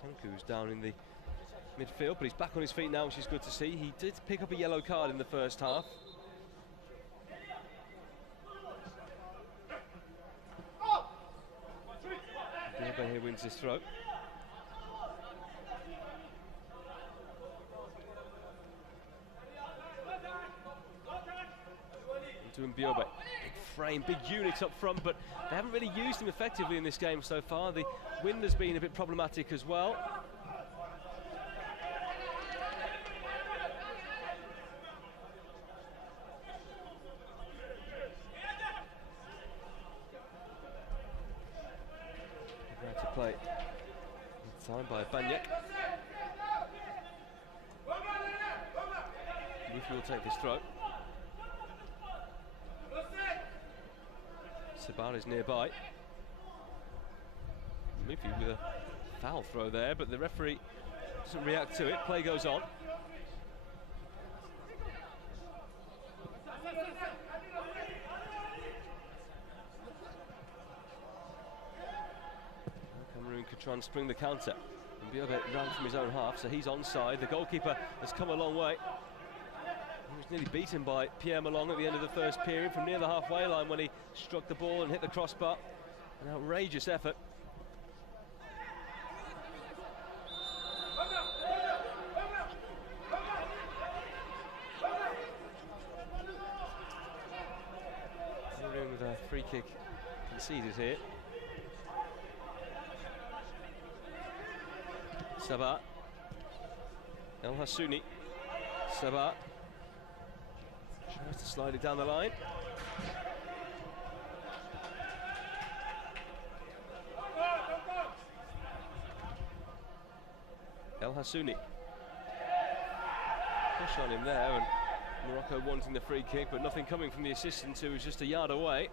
Tanku's down in the midfield, but he's back on his feet now, which is good to see. He did pick up a yellow card in the first half. Diaby here wins his throw. Into Mbiobe. Big frame, big unit up front, but they haven't really used him effectively in this game so far. The wind has been a bit problematic as well. To play time by Banya. Mufi will take this throw. Sabar is nearby. Mufi with a foul throw there, but the referee doesn't react to it. Play goes on. Cameroon could try and spring the counter. Mbiobe ran from his own half, so he's onside. The goalkeeper has come a long way. He was nearly beaten by Pierre Malong at the end of the first period from near the halfway line when he struck the ball and hit the crossbar. An outrageous effort. Cameroon with a free kick conceded here. Sabat, El Hassouni, Sabat tries to slide it down the line. El Hassouni, push on him there, and Morocco wanting the free kick, but nothing coming from the assistant, who was just a yard away.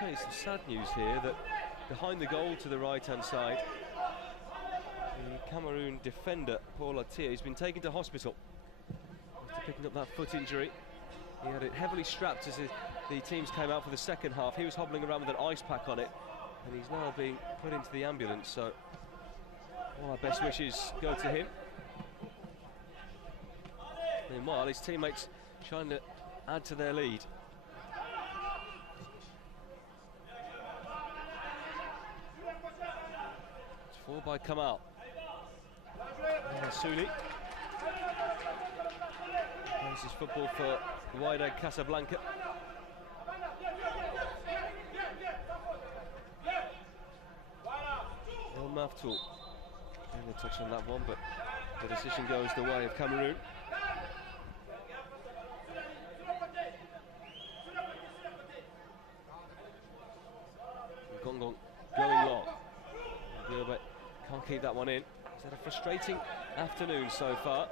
Some sad news here that behind the goal to the right-hand side, the Cameroon defender Paul Atier has been taken to hospital after picking up that foot injury. He had it heavily strapped as the teams came out for the second half. He was hobbling around with an ice pack on it, and he's now being put into the ambulance, so all our best wishes go to him. Meanwhile, his teammates trying to add to their lead. Forward by Kamal. Suli. This is football for Wydad Casablanca. El Maftoul. And a touch on that one, but the decision goes the way of Cameroon. Gong going long. But can't keep that one in. He's had a frustrating afternoon so far.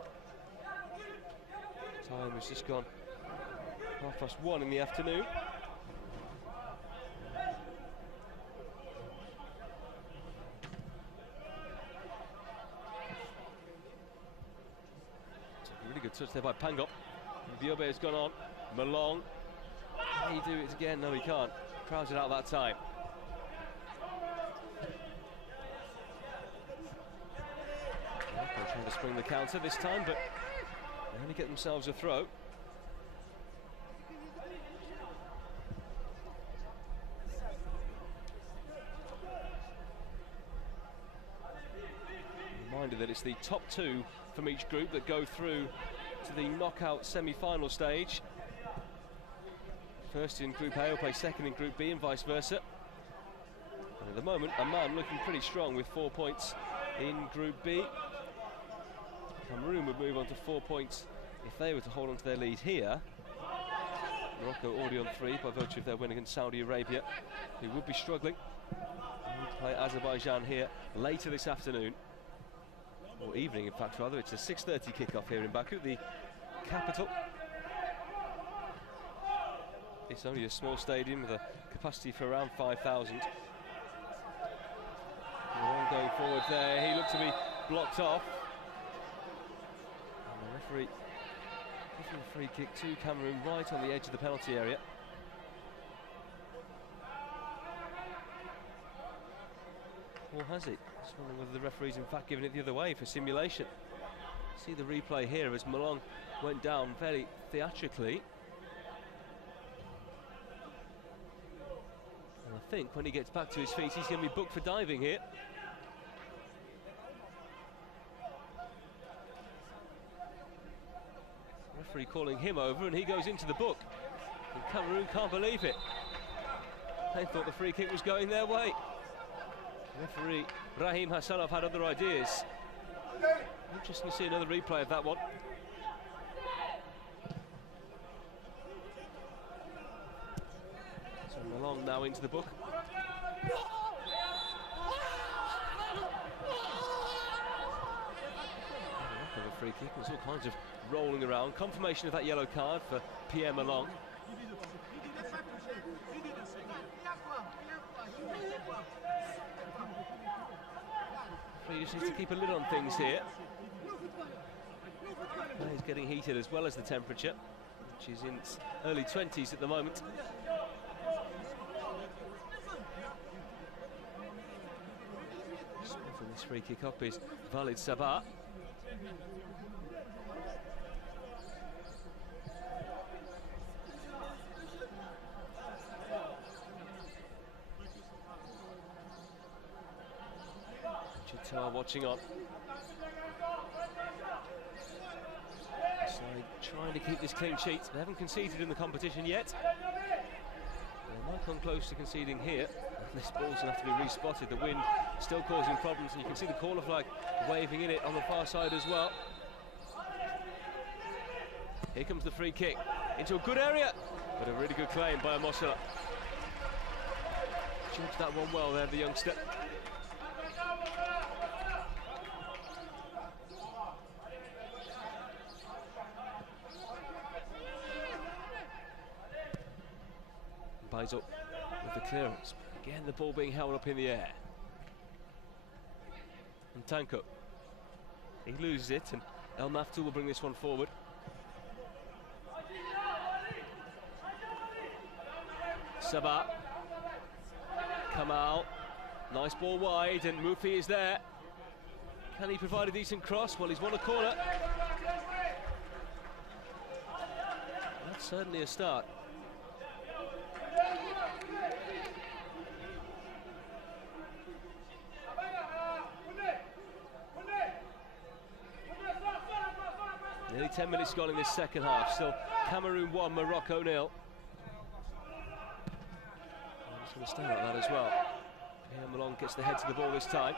Time has just gone 1:30 in the afternoon. It's a really good touch there by Pangop. Mbiobe has gone on. Malong. Can he do it again? No, he can't. Crowds it out that time. Trying to spring the counter this time, but they only get themselves a throw. Reminder that it's the top two from each group that go through to the knockout semi-final stage. First in Group A will play second in Group B and vice versa. And at the moment, Amman looking pretty strong with 4 points in Group B. Cameroon would move on to 4 points if they were to hold on to their lead here. Morocco already on 3 by virtue of their win against Saudi Arabia, who would be struggling. They play Azerbaijan here later this afternoon, or evening in fact rather. It's a 6:30 kickoff here in Baku, the capital. It's only a small stadium with a capacity for around 5,000. Going forward there, he looked to be blocked off. And the referee giving a free kick to Cameroon right on the edge of the penalty area. Or has it? Just wondering whether the referee's in fact given it the other way for simulation. See the replay here as Malong went down very theatrically. And I think when he gets back to his feet, he's going to be booked for diving here. Referee calling him over, and he goes into the book. And Cameroon can't believe it. They thought the free kick was going their way. Referee Brahim Hassanov had other ideas. Interesting to see another replay of that one. So Malong now into the book. A free kick. There's all kinds of rolling around. Confirmation of that yellow card for Pierre Malong. He just needs to keep a lid on things here. He's getting heated as well as the temperature, which is in its early 20s at the moment. Splitting this free kick up is Walid Sabah. Chitar watching on. Side trying to keep this clean sheet. They haven't conceded in the competition yet. They might come close to conceding here. This ball's going to have to be respotted. The wind still causing problems, and you can see the corner flag waving in it on the far side as well. Here comes the free kick into a good area, but a really good claim by Amosela. Judged that one well there, the youngster. Baizo with the clearance. Again, the ball being held up in the air. And Tanko, he loses it, and El Maftou will bring this one forward. Sabah, Kamal, nice ball wide, and Mufi is there. Can he provide a decent cross? Well, he's won a corner. That's certainly a start. Nearly 10 minutes gone in this second half. Still Cameroon 1, Morocco 0. I'm just going to stay like that as well. Pierre Malong gets the head to the ball this time.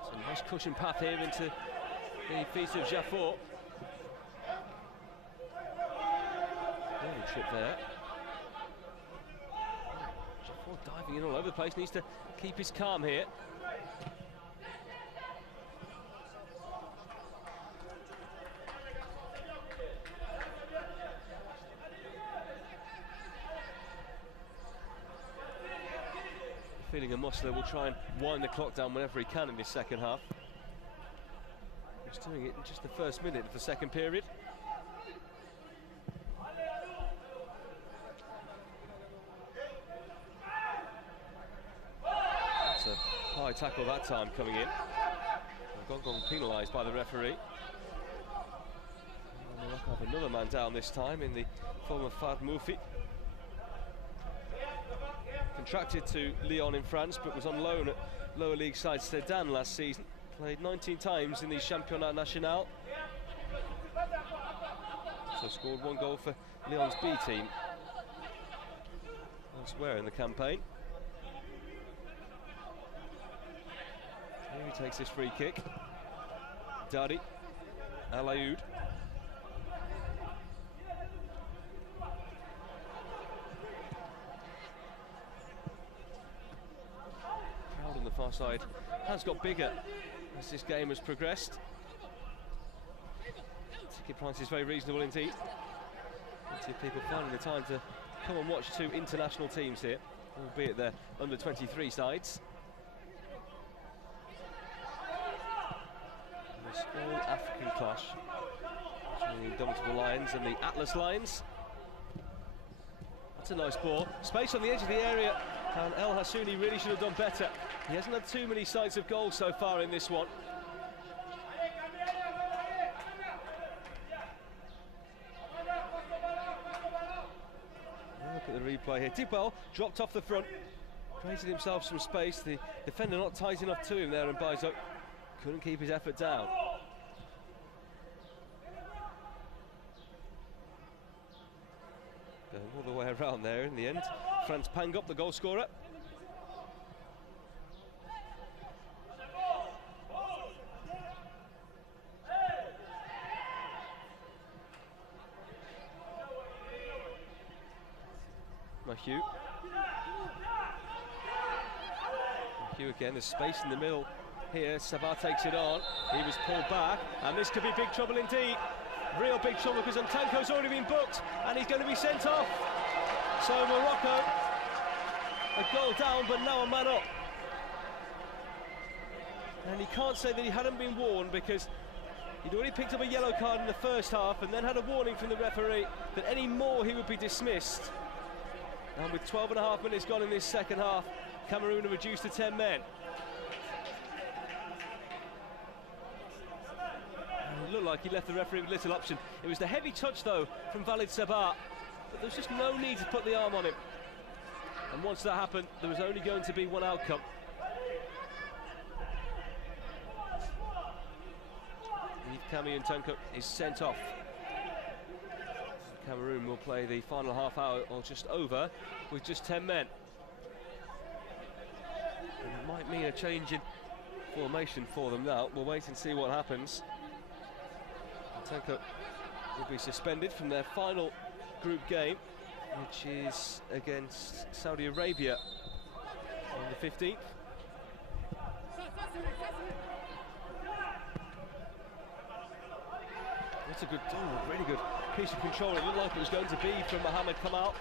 It's a nice cushion path here into the feet of Jaffor. Early trip there. Jaffor diving in all over the place, needs to keep his calm here. Feeling Amosela will try and wind the clock down whenever he can in this second half. He's doing it in just the first minute of the second period. That's a high tackle that time coming in. Gongong penalised by the referee. And we'll have another man down this time in the form of Fad Moufi. Contracted to Lyon in France, but was on loan at lower league side Sedan last season. Played 19 times in the Championnat National. So scored 1 goal for Lyon's B team elsewhere in the campaign. takes this free kick. Dari Alaoud. Crowd on the far side has got bigger as this game has progressed. Ticket price is very reasonable indeed. Plenty of people finding the time to come and watch two international teams here, albeit they're under 23 sides. This all-African clash between the Indomitable Lions and the Atlas Lions. That's a nice ball. Space on the edge of the area, and El Hassouni really should have done better. He hasn't had too many sights of goal so far in this one. Look at the replay here. Dibal dropped off the front, created himself some space. The defender not tight enough to him there, and Baizo couldn't keep his effort down. Going all the way around there in the end. Frans Pangop, the goal scorer. Mahou. Mahou again, there's space in the middle here. Sabah takes it on. He was pulled back, and this could be big trouble indeed. Real big trouble, because Ntanko's already been booked and he's going to be sent off. So Morocco, a goal down, but now a man up. And he can't say that he hadn't been warned, because he'd already picked up a yellow card in the first half and then had a warning from the referee that any more he would be dismissed. And with 12.5 minutes gone in this second half, Cameroon have reduced to 10 men. And it looked like he left the referee with little option. It was the heavy touch, though, from Walid Sabah, but there was just no need to put the arm on him. And once that happened, there was only going to be one outcome. Kami Ntanko is sent off. Cameroon will play the final half hour, or just over, with just 10 men. And it might mean a change in formation for them now. We'll wait and see what happens. Ntanko will be suspended from their final group game, which is against Saudi Arabia on the 15th. That's a good, really good piece of control. It looked like it was going to be from Mohamed Kamal.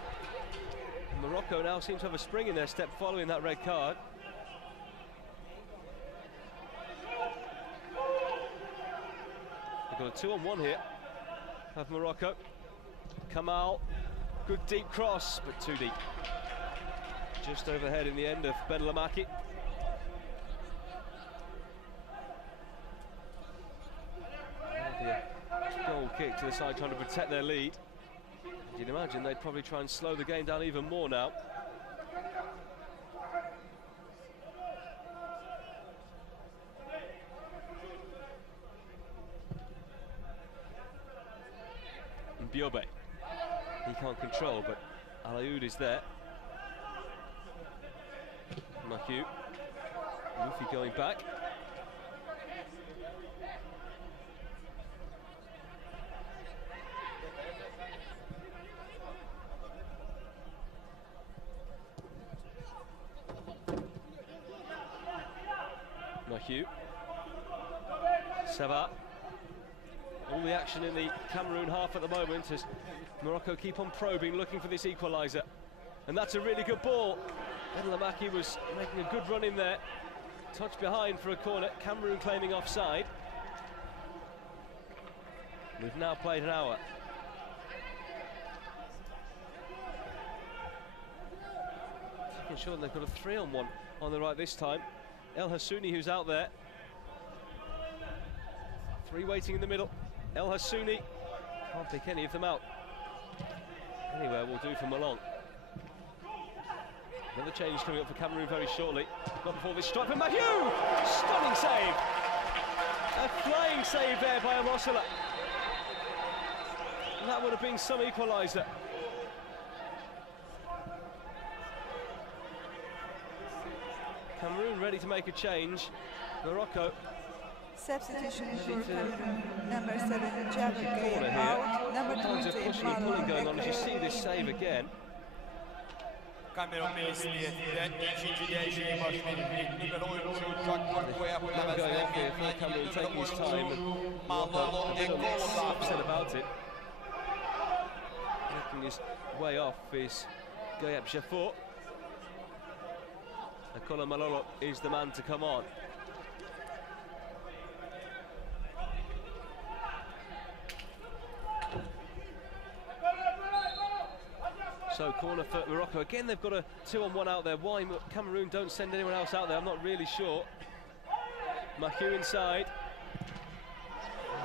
Morocco now seems to have a spring in their step following that red card. They've got a 2-on-1 here of Morocco. Kamal, good deep cross, but too deep. Just overhead in the end of Ben Lamaki. Goal kick to the side, trying to protect their lead. You'd imagine they'd probably try and slow the game down even more now. And Biobe, he can't control, but Alaoud is there. Mahou, Luffy going back. Mahou, Sabah. All the action in the Cameroon half at the moment as Morocco keep on probing, looking for this equaliser. And that's a really good ball. Ben Lamaki was making a good run in there. Touch behind for a corner. Cameroon claiming offside. We've now played an hour. Making sure they've got a 3-on-1 on the right this time. El Hassouni, who's out there. 3 waiting in the middle. El Hassouni can't pick any of them out. Anywhere will do for Malong. Another change coming up for Cameroon very shortly. Not before this strike from Mahou! Stunning save! A flying save there by Amosala. And that would have been some equaliser. Cameroon ready to make a change. Morocco. Substitution for Cameroon. Number 7, Jabba out. Number 20, Tons of pushing and pulling going on as you see this save again. Kamerun milliyetinden ikinci değişikliğe baş verildi. Numara oyuncu Jack Baku'ya Now going off here for Cameroun, taking his time, and Morocco a bit upset about it. Making his way off is Gayab Jafour. Nicola Malolo is the man to come on. So corner for Morocco. Again, they've got a 2-on-1 out there. Why Cameroon don't send anyone else out there, I'm not really sure. Mahu inside.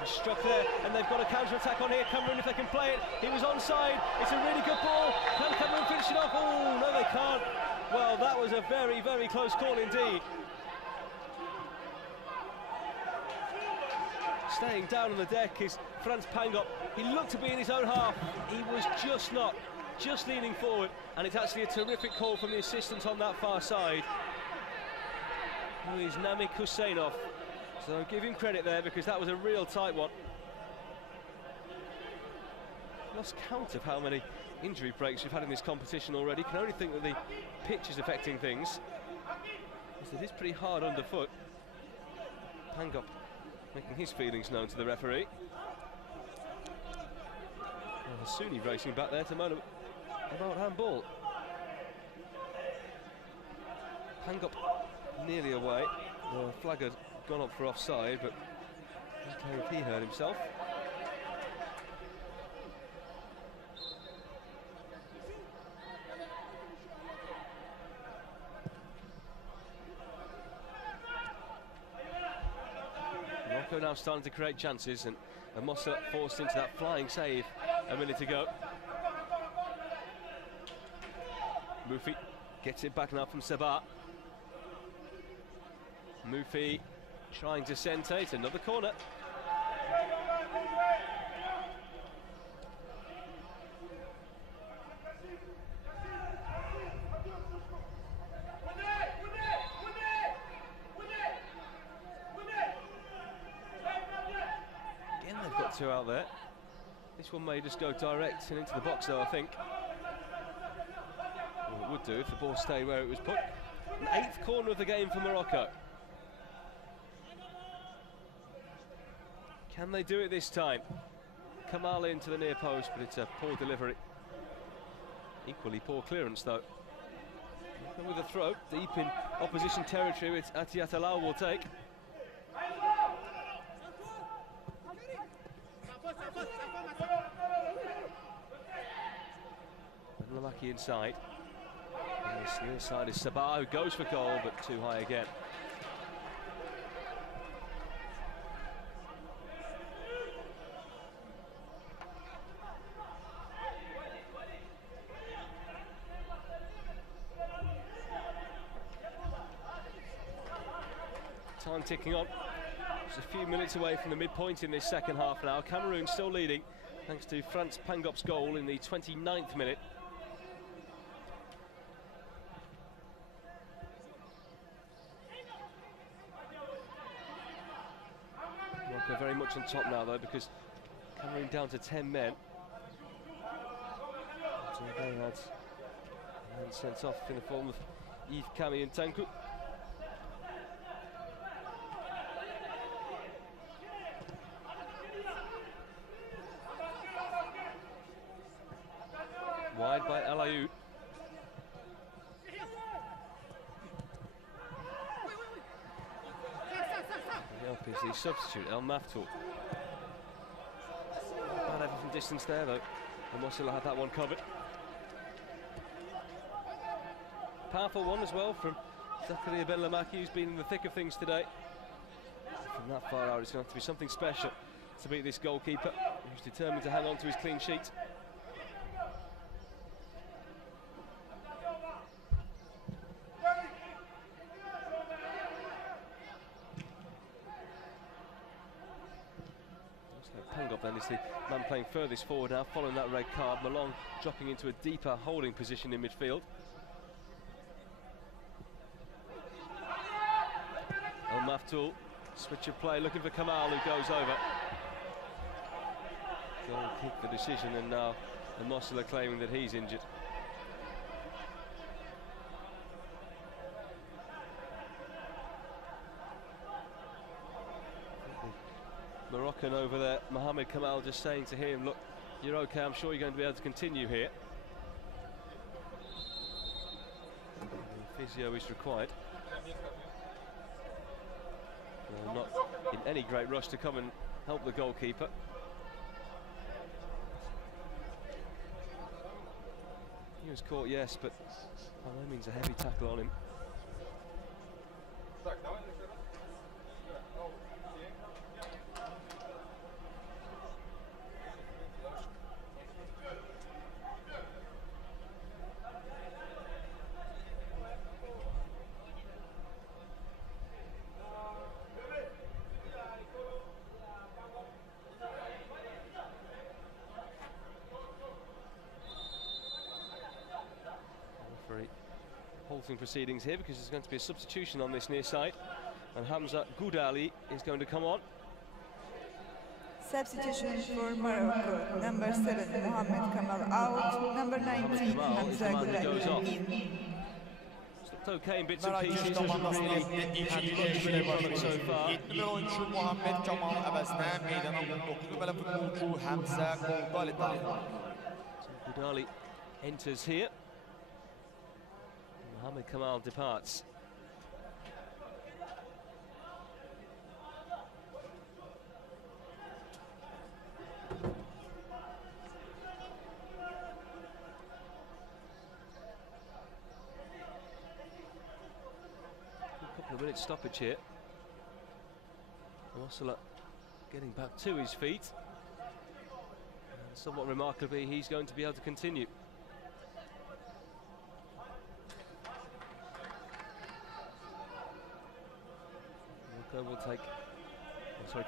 Struck there, and they've got a counter-attack on here. Cameroon, if they can play it. He was onside. It's a really good ball. Can Cameroon finish it off? Oh, no, they can't. Well, that was a very, very close call indeed. Staying down on the deck is Frans Pangop. He looked to be in his own half. He was just not. Just leaning forward, and it's actually a terrific call from the assistant on that far side, who is Namik Husseinov. So give him credit there, because that was a real tight one. Lost count of how many injury breaks we've had in this competition already. Can only think that the pitch is affecting things, because it is pretty hard underfoot. Pangop making his feelings known to the referee. Sunni racing back there to moan about handball. Pangop nearly away. The flag had gone up for offside, but I don't care if he hurt himself. Morocco now starting to create chances, and Mossa forced into that flying save a minute ago. Mufi gets it back now from Sabah. Mufi trying to centre, another corner. Again, they've got two out there. This one may just go direct and into the box though, I think. Well, it would do if the ball stayed where it was put. An 8th corner of the game for Morocco. Can they do it this time? Kamal into the near post, but it's a poor delivery. Equally poor clearance though. With a throw deep in opposition territory, which Atiat Alao will take. Lamaki inside. And this near side is Sabah, who goes for goal, but too high again. Time ticking on. Just a few minutes away from the midpoint in this second half now. Cameroon still leading, thanks to Frans Pangop's goal in the 29th minute. Morocco very much on top now though, because Cameroon down to 10 men. So they had man sent off in the form of Yves Kami and Tanku. Wide by Alayoud. The help is the substitute, El Maftoul. Bad effort from distance there though, and Mossila had that one covered. Powerful one as well from Zakaria Ben Lamaki, who's been in the thick of things today. From that far out, it's going to have to be something special to beat this goalkeeper, who's determined to hang on to his clean sheet. Pangop then is the man playing furthest forward now, following that red card. Malong dropping into a deeper holding position in midfield. El Abdul, switch of play, looking for Kamal, who goes over. Goal kick the decision, and now Mosela claiming that he's injured. Moroccan over there, Mohamed Kamal, just saying to him, look, you're okay, I'm sure you're going to be able to continue here. Physio is required. Not in any great rush to come and help the goalkeeper. He was caught, yes, but by no means a heavy tackle on him. Halting proceedings here because there's going to be a substitution on this near side, and Hamza Goudali is going to come on. Substitution for Morocco, number 7 Mohamed Kamal out, number 19 Hamza Goudali in. It's okay in bits and Mərakeş pieces, komandasının hasn't really ilk had ilişkiyle much from it so başladı. far. 7 oyuncu Muhammed Kamal əvəzinə meydana 19 nömrəli futbolçu Hamza Goudali daxil. Goudali enters here. Mohamed Kamal departs. A couple of minutes stoppage here. Mosela getting back to his feet. And somewhat remarkably, he's going to be able to continue.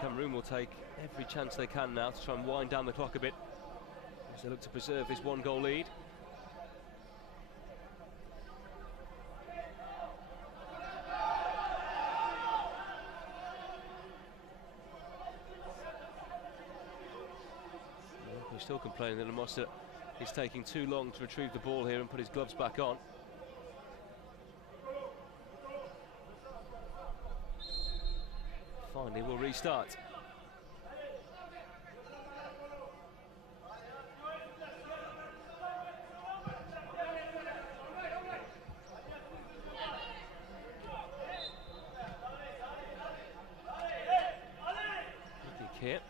Cameroon will take every chance they can now to try and wind down the clock a bit as they look to preserve this one-goal lead. We're still complaining that Mosela is taking too long to retrieve the ball here and put his gloves back on. Finally, we'll restart. Kick here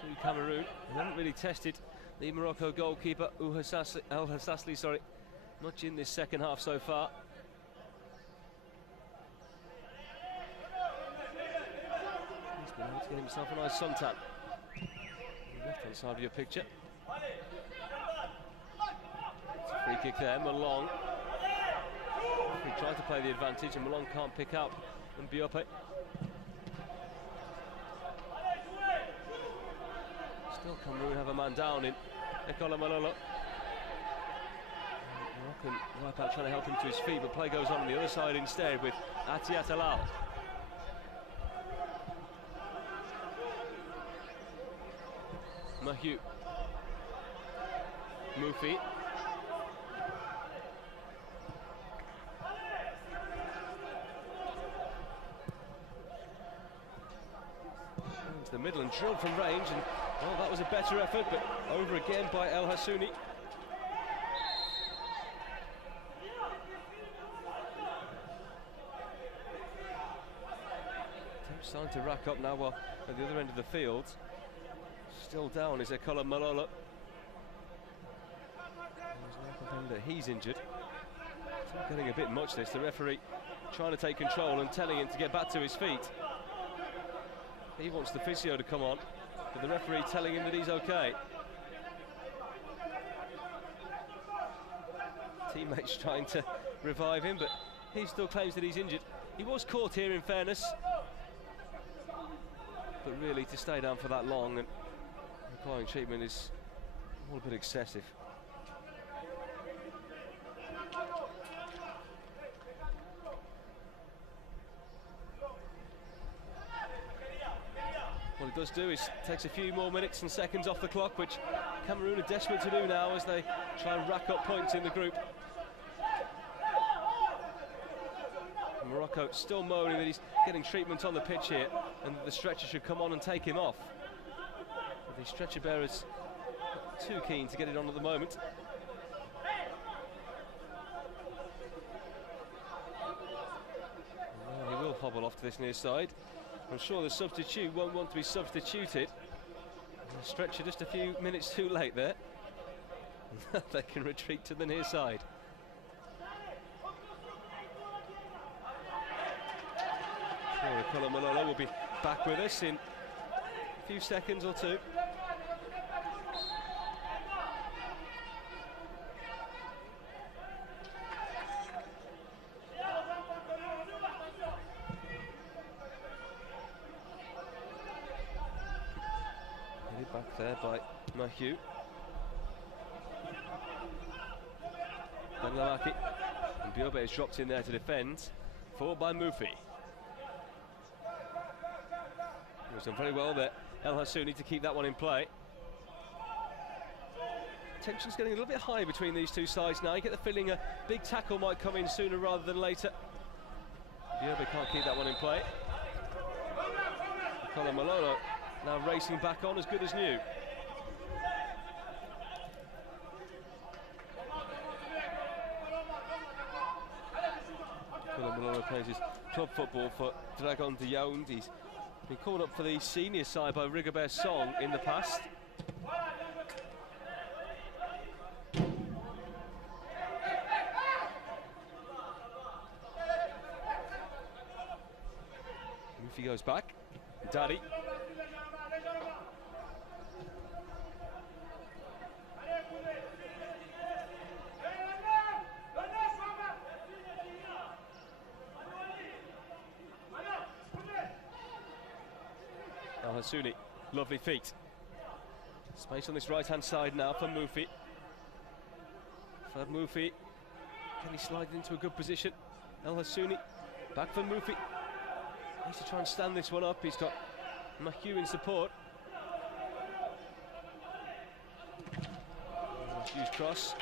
to Cameroon. They haven't really tested the Morocco goalkeeper El Hassasli, sorry, much in this second half so far. To get himself a nice suntan. Left-hand side of your picture. It's a free kick there, Malong. He tried to play the advantage and Malong can't pick up. And Biope. Still Cameroon have a man down in Ekola Malolo. Moroccan wipeout trying to help him to his feet, but play goes on the other side instead with Atiat Alal. Mahou, Mufi, into the middle and drilled from range, and well, that was a better effort, but over again by El Hassouni. Starting to rack up now, while at the other end of the field. Still down is Ekola Malolo. He's injured. It's getting a bit much this. The referee trying to take control and telling him to get back to his feet. He wants the physio to come on, but the referee telling him that he's okay. Teammates trying to revive him, but he still claims that he's injured. He was caught here, in fairness, but really to stay down for that long and requiring treatment is all a bit excessive. it does do is takes a few more minutes and seconds off the clock, which Cameroon are desperate to do now as they try and rack up points in the group. Morocco still moaning that he's getting treatment on the pitch here and the stretcher should come on and take him off. But the stretcher bearers not too keen to get it on at the moment. Well, he will hobble off to this near side. I'm sure the substitute won't want to be substituted. The stretcher just a few minutes too late there. They can retreat to the near side. Sure, Malolo will be back with us in a few seconds or two. Back there by Mahieu. Benlamaki. And Biobe is dropped in there to defend. Forward by Mufi. He was done very well there. El Hassouni to keep that one in play. Tension's getting a little bit high between these two sides now. You get the feeling a big tackle might come in sooner rather than later. Biobe can't keep that one in play. Colin Malolo now racing back on as good as new. Colin Malolo plays his club football for Dragon de Yaoundé. He's been called up for the senior side by Rigobert Song in the past. Mufi goes back. Daddy. El Hassouni, lovely feet. Space on this right-hand side now for Mufi. For Mufi, can he slide into a good position? El Hassouni, back for Mufi. Needs to try and stand this one up. He's got Mahieu in support. Mahieu's cross.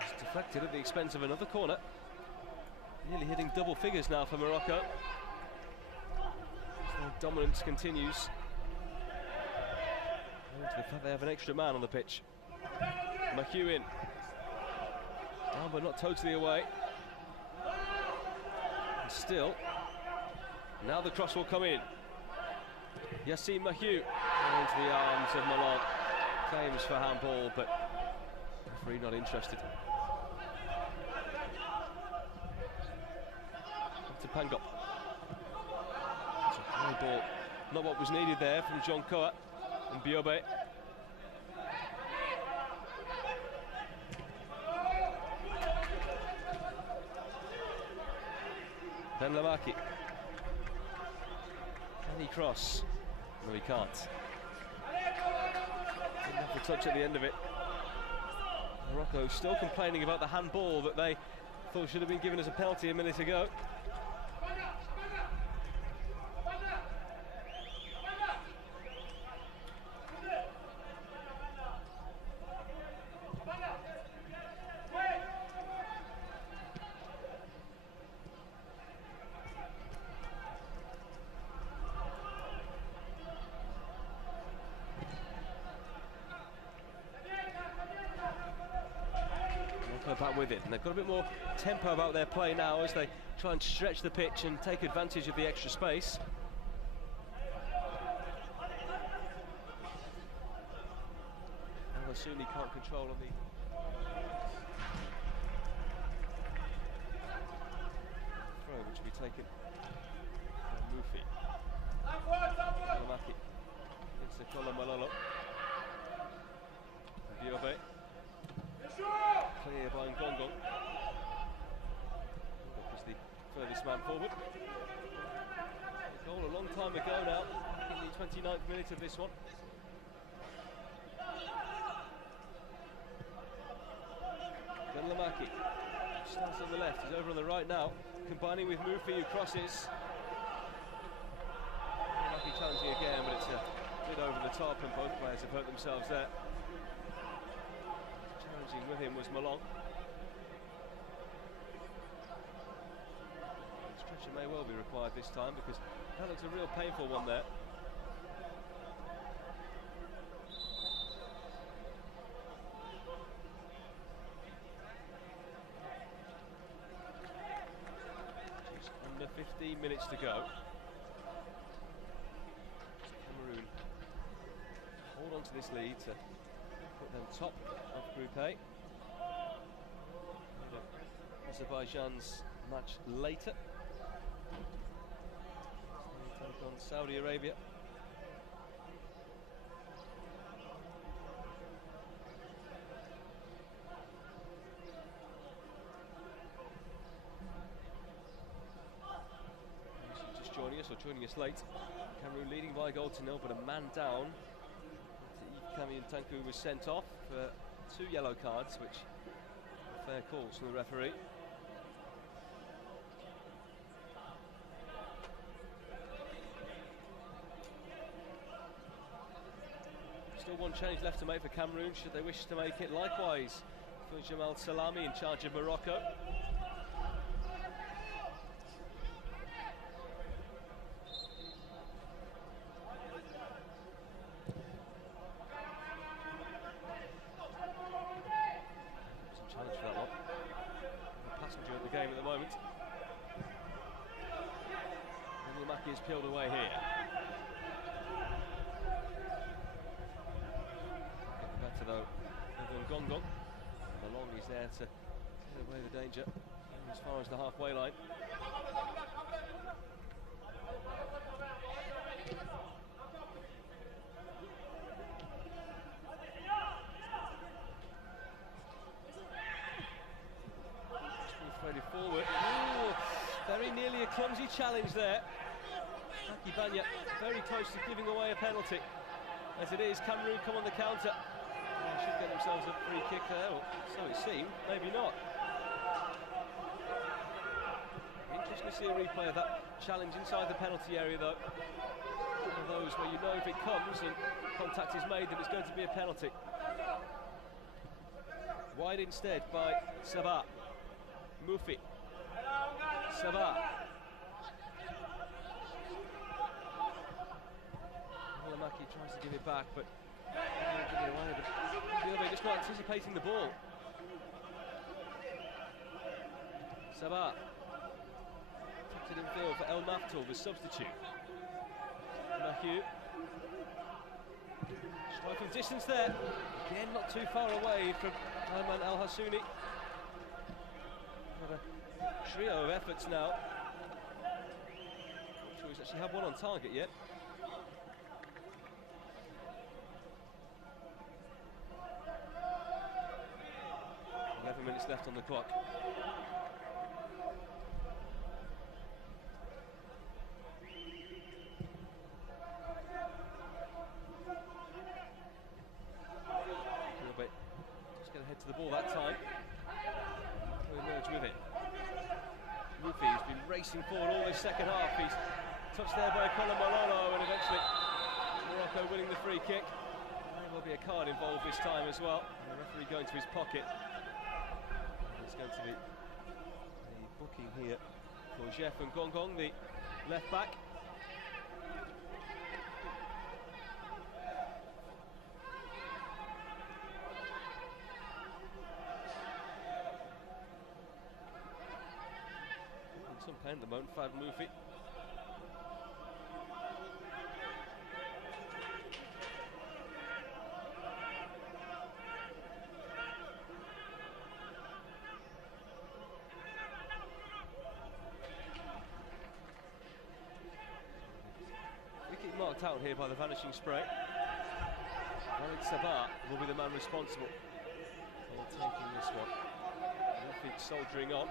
It's deflected at the expense of another corner. Nearly hitting double figures now for Morocco. So dominance continues. Owing to the fact they have an extra man on the pitch. Mahieu in. Down but not totally away. And still. Now the cross will come in. Yassine Mahieu into the arms of Malone. Claims for handball, but referee not interested. To Pangop. It's a high ball. Not what was needed there from John Koa and Biobe. Benlamaki. Can he cross? No, he can't. Didn't have the touch at the end of it. Morocco still complaining about the handball that they thought should have been given as a penalty a minute ago. Back with it, and they've got a bit more tempo about their play now as they try and stretch the pitch and take advantage of the extra space. El Hassouni can't control on the throw, which will be taken by Mufi. Benlamaki against Nicola Malolo. Biobe. Clear by Ngongo. Is the furthest man forward. A goal a long time ago now, in the 29th minute of this one. Benlamaki starts on the left, he's over on the right now, combining with Mufi who crosses. Benlamaki challenging again, but it's a bit over the top, and both players have hurt themselves there. Challenging with him was Malong. Stretcher may well be required this time, because that looks a real painful one there. Just under 15 minutes to go. Cameroon hold on to this lead to put them top of Group A. Azerbaijan's match later. They take on Saudi Arabia. Just joining us, or joining us late. Cameroon leading by a goal to nil, but a man down. Kamerun Tanku was sent off for 2 yellow cards, which are fair calls from the referee. Still one change left to make for Cameroon, should they wish to make it. Likewise for Jamal Salami in charge of Morocco. Challenge for that one. A passenger at the game at the moment. And Lamaki is peeled away here. Getting better though than Gongong. Malong is there to get away the danger as far as the halfway line. Forward. Ooh, very nearly a clumsy challenge there. Akibanya very close to giving away a penalty. As it is, Cameroon come on the counter. They should get themselves a free kick there, or so it seemed, maybe not. Interesting to see a replay of that challenge inside the penalty area though. One of those where you know if it comes and contact is made that it's going to be a penalty. Wide instead by Sabah. Mufi. Sabah. Lamaki tries to give it back, but Gilbert just not anticipating the ball. Sabah. Tucked it in field for El Maftoul, the substitute. Mahou. Striking distance there. Again, not too far away from Ayman Al Hassouni. A trio of efforts now. Not sure he's actually had one on target yet. $11 minutes left on the clock. Gilbert just going to head to the ball that time. To emerge with it. Mufi has been racing forward all this second half. He's touched there by Colin Malolo, and eventually Morocco winning the free kick. There will be a card involved this time as well, and the referee going to his pocket. It's going to be the booking here for Jeff and Gongong, the left back. Some pain at the moment, Fad Mufi. Wicket marked out here by the vanishing spray. Walid Sabah will be the man responsible for taking this one. Mufi soldiering on.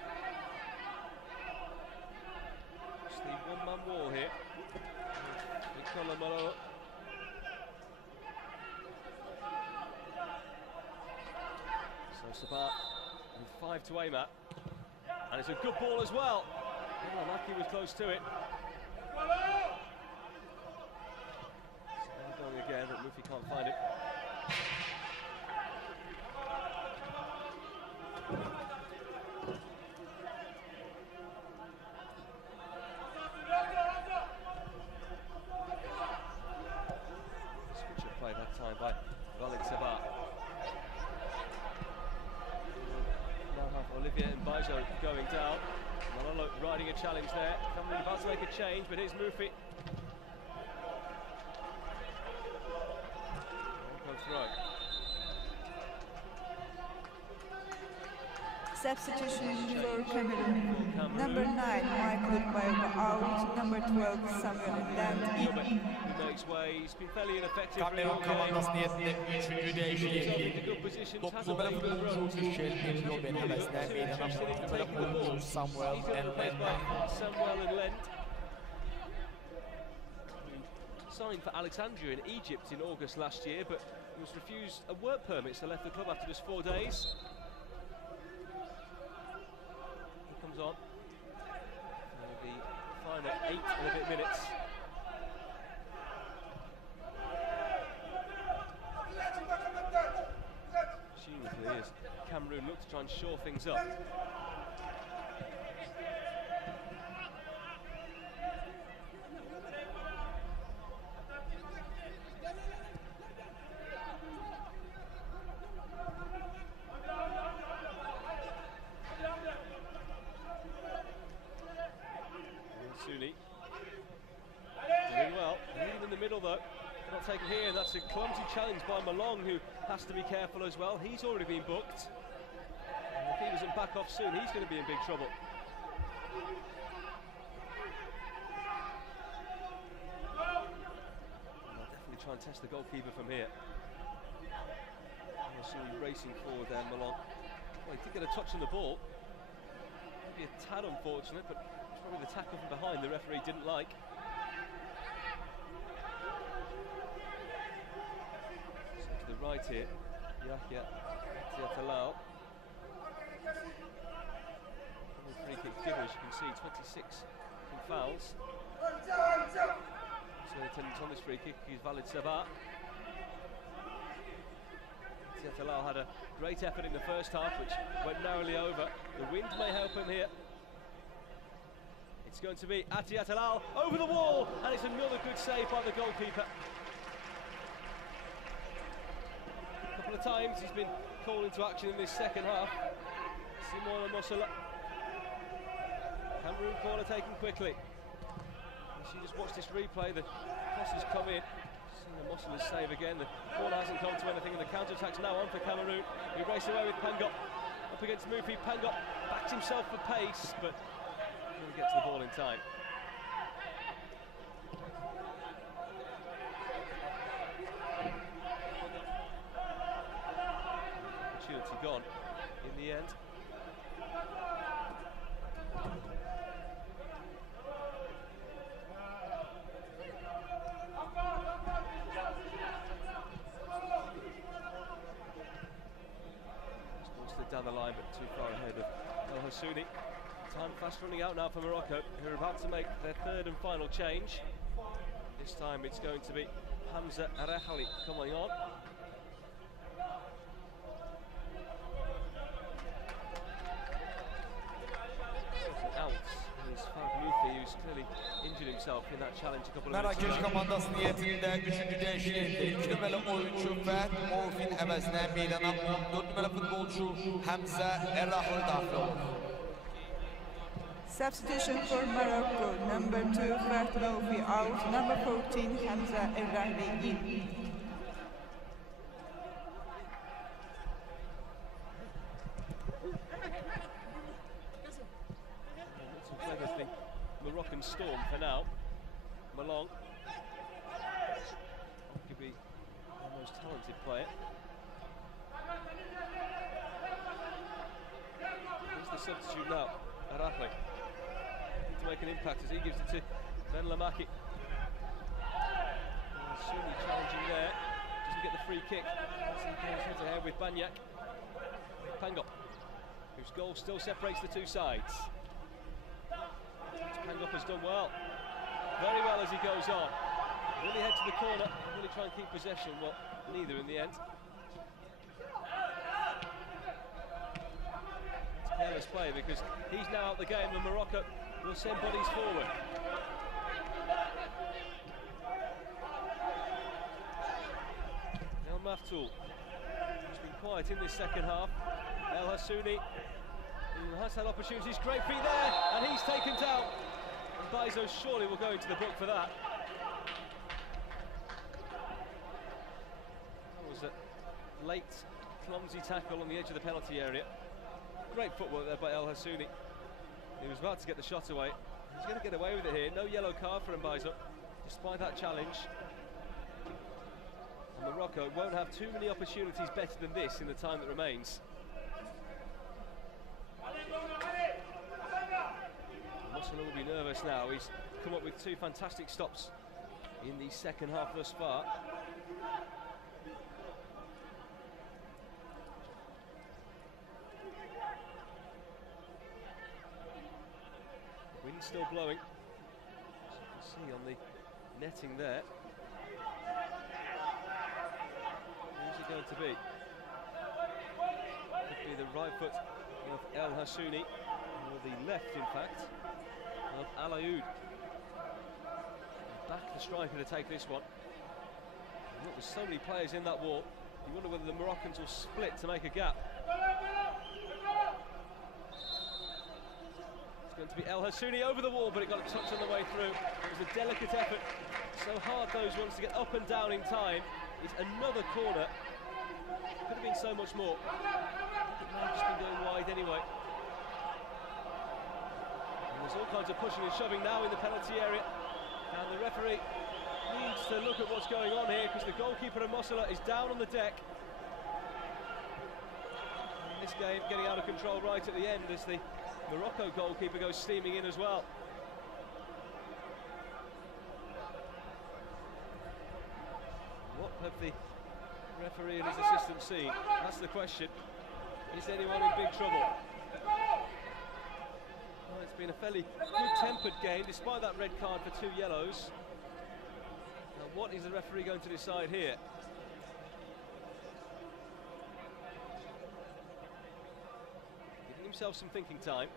The one-man wall here. Nicola Malo. So Sabah with 5 to aim at. And it's a good ball as well. Maki was close to it. Going again, but Murphy can't find it. Switch of play that time by Valid-Sabat. Now have Olivier and Baizo going down. Malolo riding a challenge there. Cameron about to make a change, but here's Murphy. Throw. Substitution for Kamerun. Number 9, Michael Baku out. Number 12, Samuel Land in. He makes way. He's been fairly ineffective. Kamerun komandası niyetinde 3. değişikliği. Dokuzlu bölüm futbolcu Michel Milyoben hevesine meydana bölüm futbolcu Samuel Lend. Signed for Alexandria in Egypt in August last year, but he was refused a work permit, so left the club after just 4 days. He comes on. The final 8 and a bit minutes. Presumably, as Cameroon look to try and shore things up. Doing well, leading in the middle though, not taken here, and that's a clumsy challenge by Malong, who has to be careful as well. He's already been booked. And if he doesn't back off soon, he's going to be in big trouble. I'll definitely try and test the goalkeeper from here. You'll see him racing forward there, Malong. Well, he did get a touch on the ball. Maybe a tad unfortunate, but probably the tackle from behind the referee didn't like. So to the right here, Yahya Tiatalao. The free kick giver, as you can see, 26 from fouls. So the attendance on this free kick is Valid-Sabat. Tiatalao had a great effort in the first half, which went narrowly over. The wind may help him here. It's going to be Atiatalao over the wall, and it's another good save by the goalkeeper. A couple of times he's been called into action in this second half. Simona Mosala. Cameroon corner taken quickly. As you just watch this replay, the cross has come in. Seeing the Mosala's save again. The corner hasn't come to anything, and the counter-attack's now on for Cameroon. He raced away with Pangop. Up against Mufi. Pangop backed himself for pace, but couldn't get to the ball in time. Opportunity gone in the end. Down the line, but too far ahead of El Hassouni. Time fast running out now for Morocco, who are about to make their third and final change. This time it's going to be Hamza Arahali coming on. Out is Fark Mufi, who's clearly injured himself in that challenge a couple of minutes ago. Mərakeş komandası niyetinde 3. değişiklikte 2 numaralı oyuncu ve Mofin əvəzinə meydana 4 numaralı futbolcu Hamza Errahlı daxil olur. Substitution for Morocco. Number 2, Fat Mofi out. Number 14, Hamza Errahli in. The Moroccan storm for now. Malong, arguably the most talented player. Here's the substitute now, Arahli. To make an impact as he gives it to Ben Lamaki. Soonly challenging there, doesn't get the free kick. As he goes head to head with Banyak. Pangop, whose goal still separates the two sides. Pangop has done well, very well as he goes on. Will he head to the corner? Will he try and keep possession? Well, neither in the end. It's careless play because he's now out the game and Morocco will send bodies forward. El Maftoul has been quiet in this second half. El Hassouni has had opportunities, great feet there, and he's taken down. And Baizo surely will go into the book for that. That was a late, clumsy tackle on the edge of the penalty area. Great footwork there by El Hassouni. He was about to get the shot away. He's going to get away with it here. No yellow card for Mbaizo, despite that challenge. And Morocco won't have too many opportunities better than this in the time that remains. Muscle will be nervous now. He's come up with two fantastic stops in the second half thus far. Wind still blowing, as you can see on the netting there. Who's it going to be? Could be the right foot of El Hassouni, or the left, in fact, of Alaoud. Back the striker to take this one. And look, there's so many players in that wall. You wonder whether the Moroccans will split to make a gap. It's going to be El Hassouni over the wall, but it got a touch on the way through. It was a delicate effort. So hard those ones to get up and down in time. It's another corner. Could have been so much more. It may have just been going wide anyway. And there's all kinds of pushing and shoving now in the penalty area. And the referee needs to look at what's going on here because the goalkeeper of Mossola is down on the deck. And this game getting out of control right at the end as the Morocco goalkeeper goes steaming in as well. What have the referee and his assistant seen? That's the question. Is anyone in big trouble? Well, it's been a fairly good-tempered game despite that red card for 2 yellows. Now what is the referee going to decide here? Giving himself some thinking time.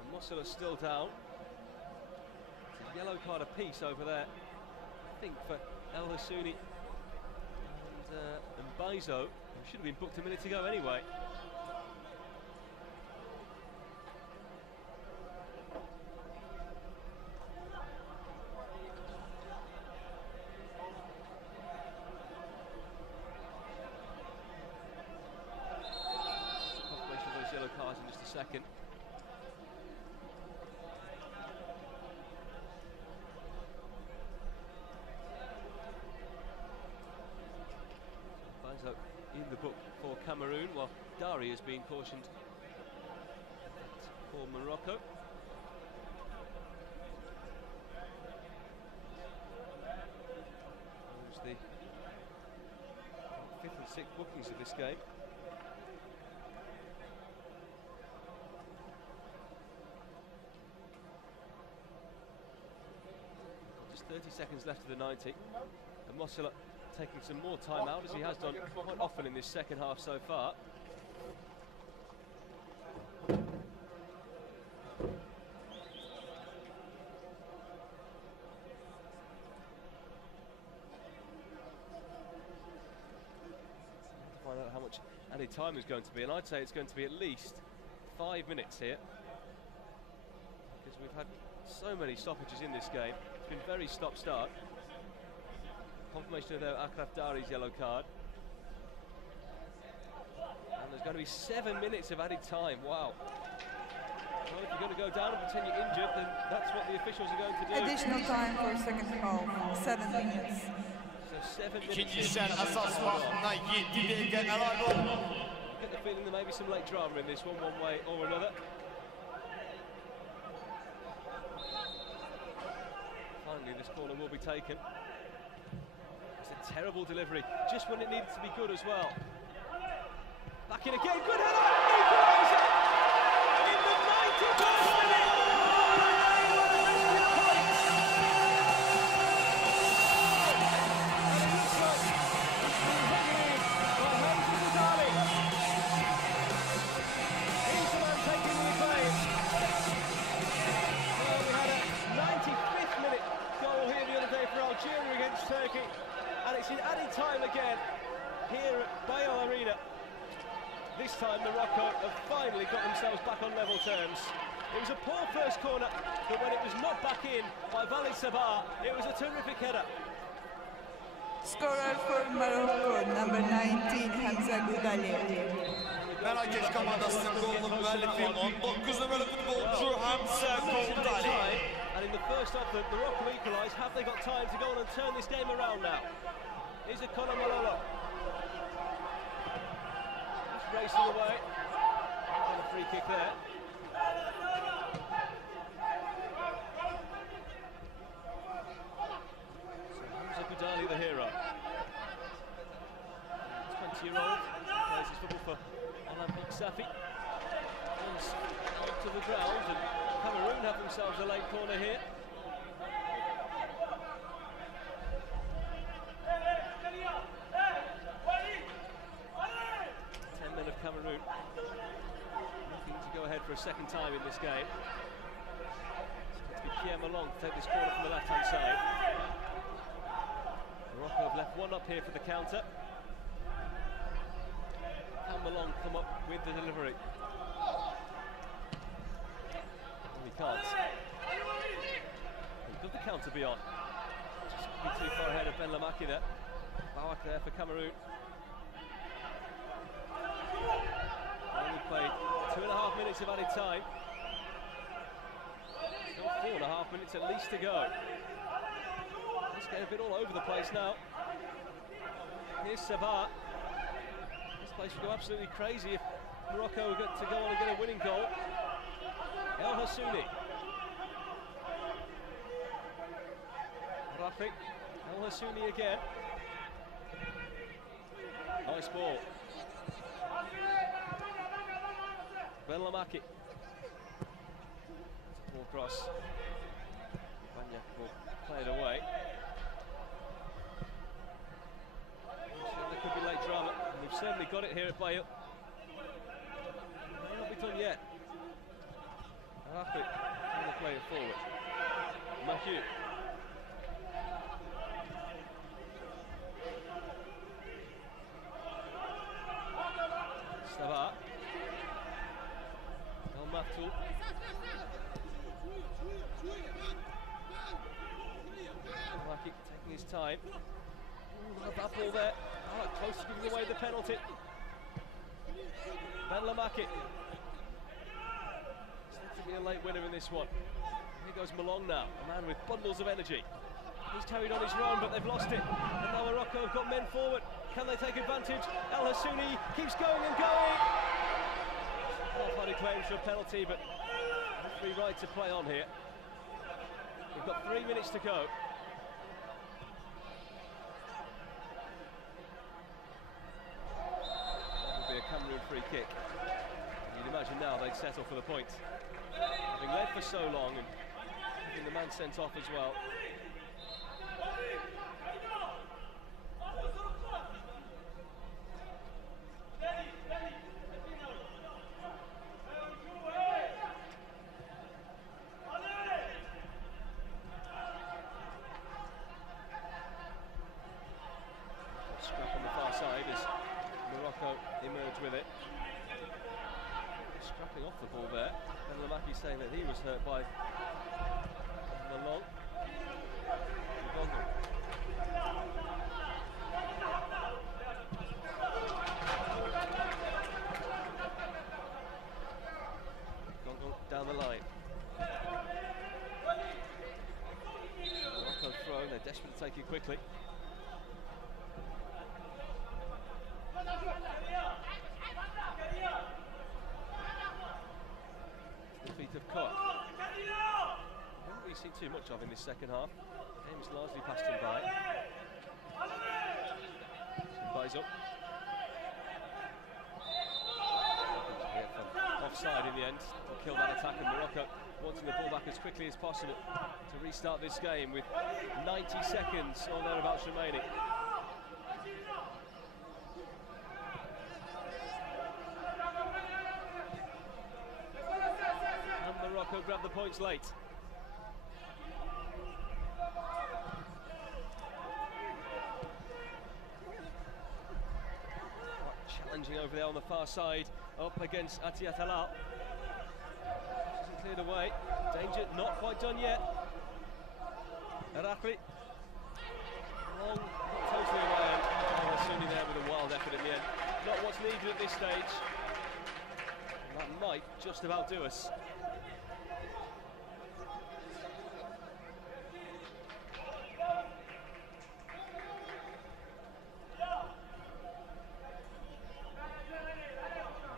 And Mossola's still down. It's a yellow card apiece over there, I think, for El Hassouni and Baizo, who should have been booked a minute ago anyway. Confirmation of those yellow cards in just a second. In the book for Cameroon, while Dari has been cautioned for Morocco. There's the 5th and 6th bookings of this game. Just 30 seconds left of the 90, and Mossola taking some more time out, as he has done quite often in this second half so far. To find out how much added time is going to be, and I'd say it's going to be at least 5 minutes here, because we've had so many stoppages in this game. It's been very stop-start. Confirmation of Akraf Dari's yellow card. And there's going to be 7 minutes of added time. Wow. Well, if you're going to go down and pretend you're injured, then that's what the officials are going to do. Additional time for second half, 7 minutes. So 7 minutes. İkinci işler asas vaktinde 7 dakika ilave oldu. I get the feeling there may be some late drama in this one way or another. Finally, this corner will be taken. It's a terrible delivery, just when it needed to be good as well. Back in again, good header! Equaliser! In the 93rd minute! on level terms. It was a poor first corner, but when it was knocked back in by Sabah, it was a terrific header. Scorer for Morocco, number 19, Hamza Gudali. Mərakeş komandasının golunun müəllifi 19 numaralı futbolcu Hamza Gudali. And in the first offense, Morocco equalised. Have they got time to go on and turn this game around now? Here's a Conor Malolo. He's racing away. And a free kick there. So Hamza Gudali, the hero. 20-year-old, plays his football for Olympique Safi. Comes out to the ground, and Kamerun have themselves a late corner here. 10 men of Kamerun looking to go ahead for a second time in this game. It's going to be Pierre Malong to take this corner from the left-hand side. Morocco have left one up here for the counter. Can Malong come up with the delivery? Well, he can't. Could the counter be on? Just be too far ahead of Bakı there. Bakı there for Kamerun. Only played 2.5 minutes of added time. Still 4.5 minutes at least to go. Let's get a bit all over the place now. Here's Sabah. This place would go absolutely crazy if Morocco were to go on and get a winning goal. El Hassouni. Rafiq. El Hassouni again. Nice ball. Benlamaki. Ball cross. Banya will play it away. There could be late drama. And we've certainly got it here at Baku. May not be done yet. Rafiq trying to play it forward. Mathieu. Sabah. El Maftoul. Bakı taking his time. Ooh, that ball there. Oh, close to giving away the penalty. Benlamaki. Seems to be a late winner in this one. Here goes Malong now, a man with bundles of energy. He's carried on his run, but they've lost it. And now Morocco have got men forward. Can they take advantage? El Hassouni keeps going and going. Half-hearted claims for a penalty, but free right to play on here. We've got 3 minutes to go. That would be a Cameroon free kick. You'd imagine now they'd settle for the point. Having led for so long and having the man sent off as well. Scrap on the far side as Morocco emerge with it. Scrapping off the ball there. And Lamaki saying that he was hurt by Malong. Gongo down the line. Morocco thrown, they're desperate to take it quickly. The feet of Koch. Haven't really seen too much of in this second half. Game's largely passed him by. Buys up. Offside in the end to kill that attack, and Morocco wanting the ball back as quickly as possible to restart this game with 90 seconds or thereabouts remaining. And Morocco grab the points late. Challenging over there on the far side, up against Atiat Halal. cleared away. Danger not quite done yet. Irakli. Long, not totally away. And Sunni there with a wild effort in the end. Not what's needed at this stage. And that might just about do us.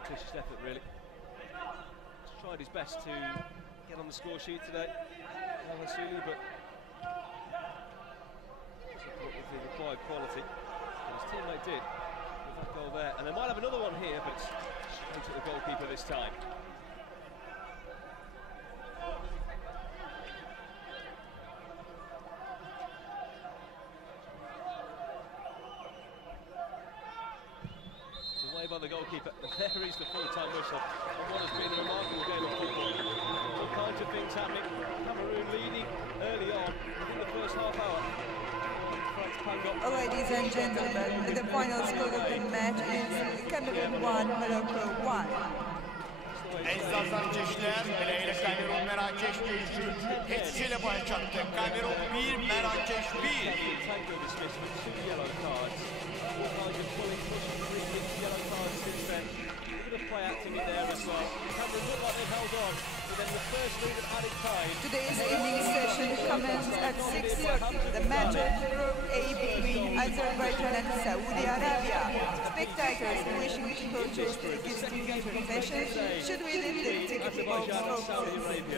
Ambitious effort, really. He's tried his best to get on the score sheet today, Sunni, but with the required quality. And his teammate did with that goal there. And they might have another one here, but straight at the goalkeeper this time. It's away by the goalkeeper. There is the full-time whistle. And what has been a remarkable game of football. All kinds of things happening. Cameroon leading early on in the first half hour. Ladies and gentlemen, the final score of the match is Cameroon 1, Morocco 1. Ezzazdan geçler, Meleğiyle Kamerun Mərakeş döyüşü etkisiyle başa çattı. Kamerun 1, Mərakeş 1. Play acting in there as well. Cameroon looked like they held on, but then the first move at added time. Today's evening session commences at 6:30. The match of Group A between Azerbaijan and Saudi Arabia. Spectators wishing to purchase tickets to future sessions should visit the ticket box Azerbaijan and Saudi office. Arabia.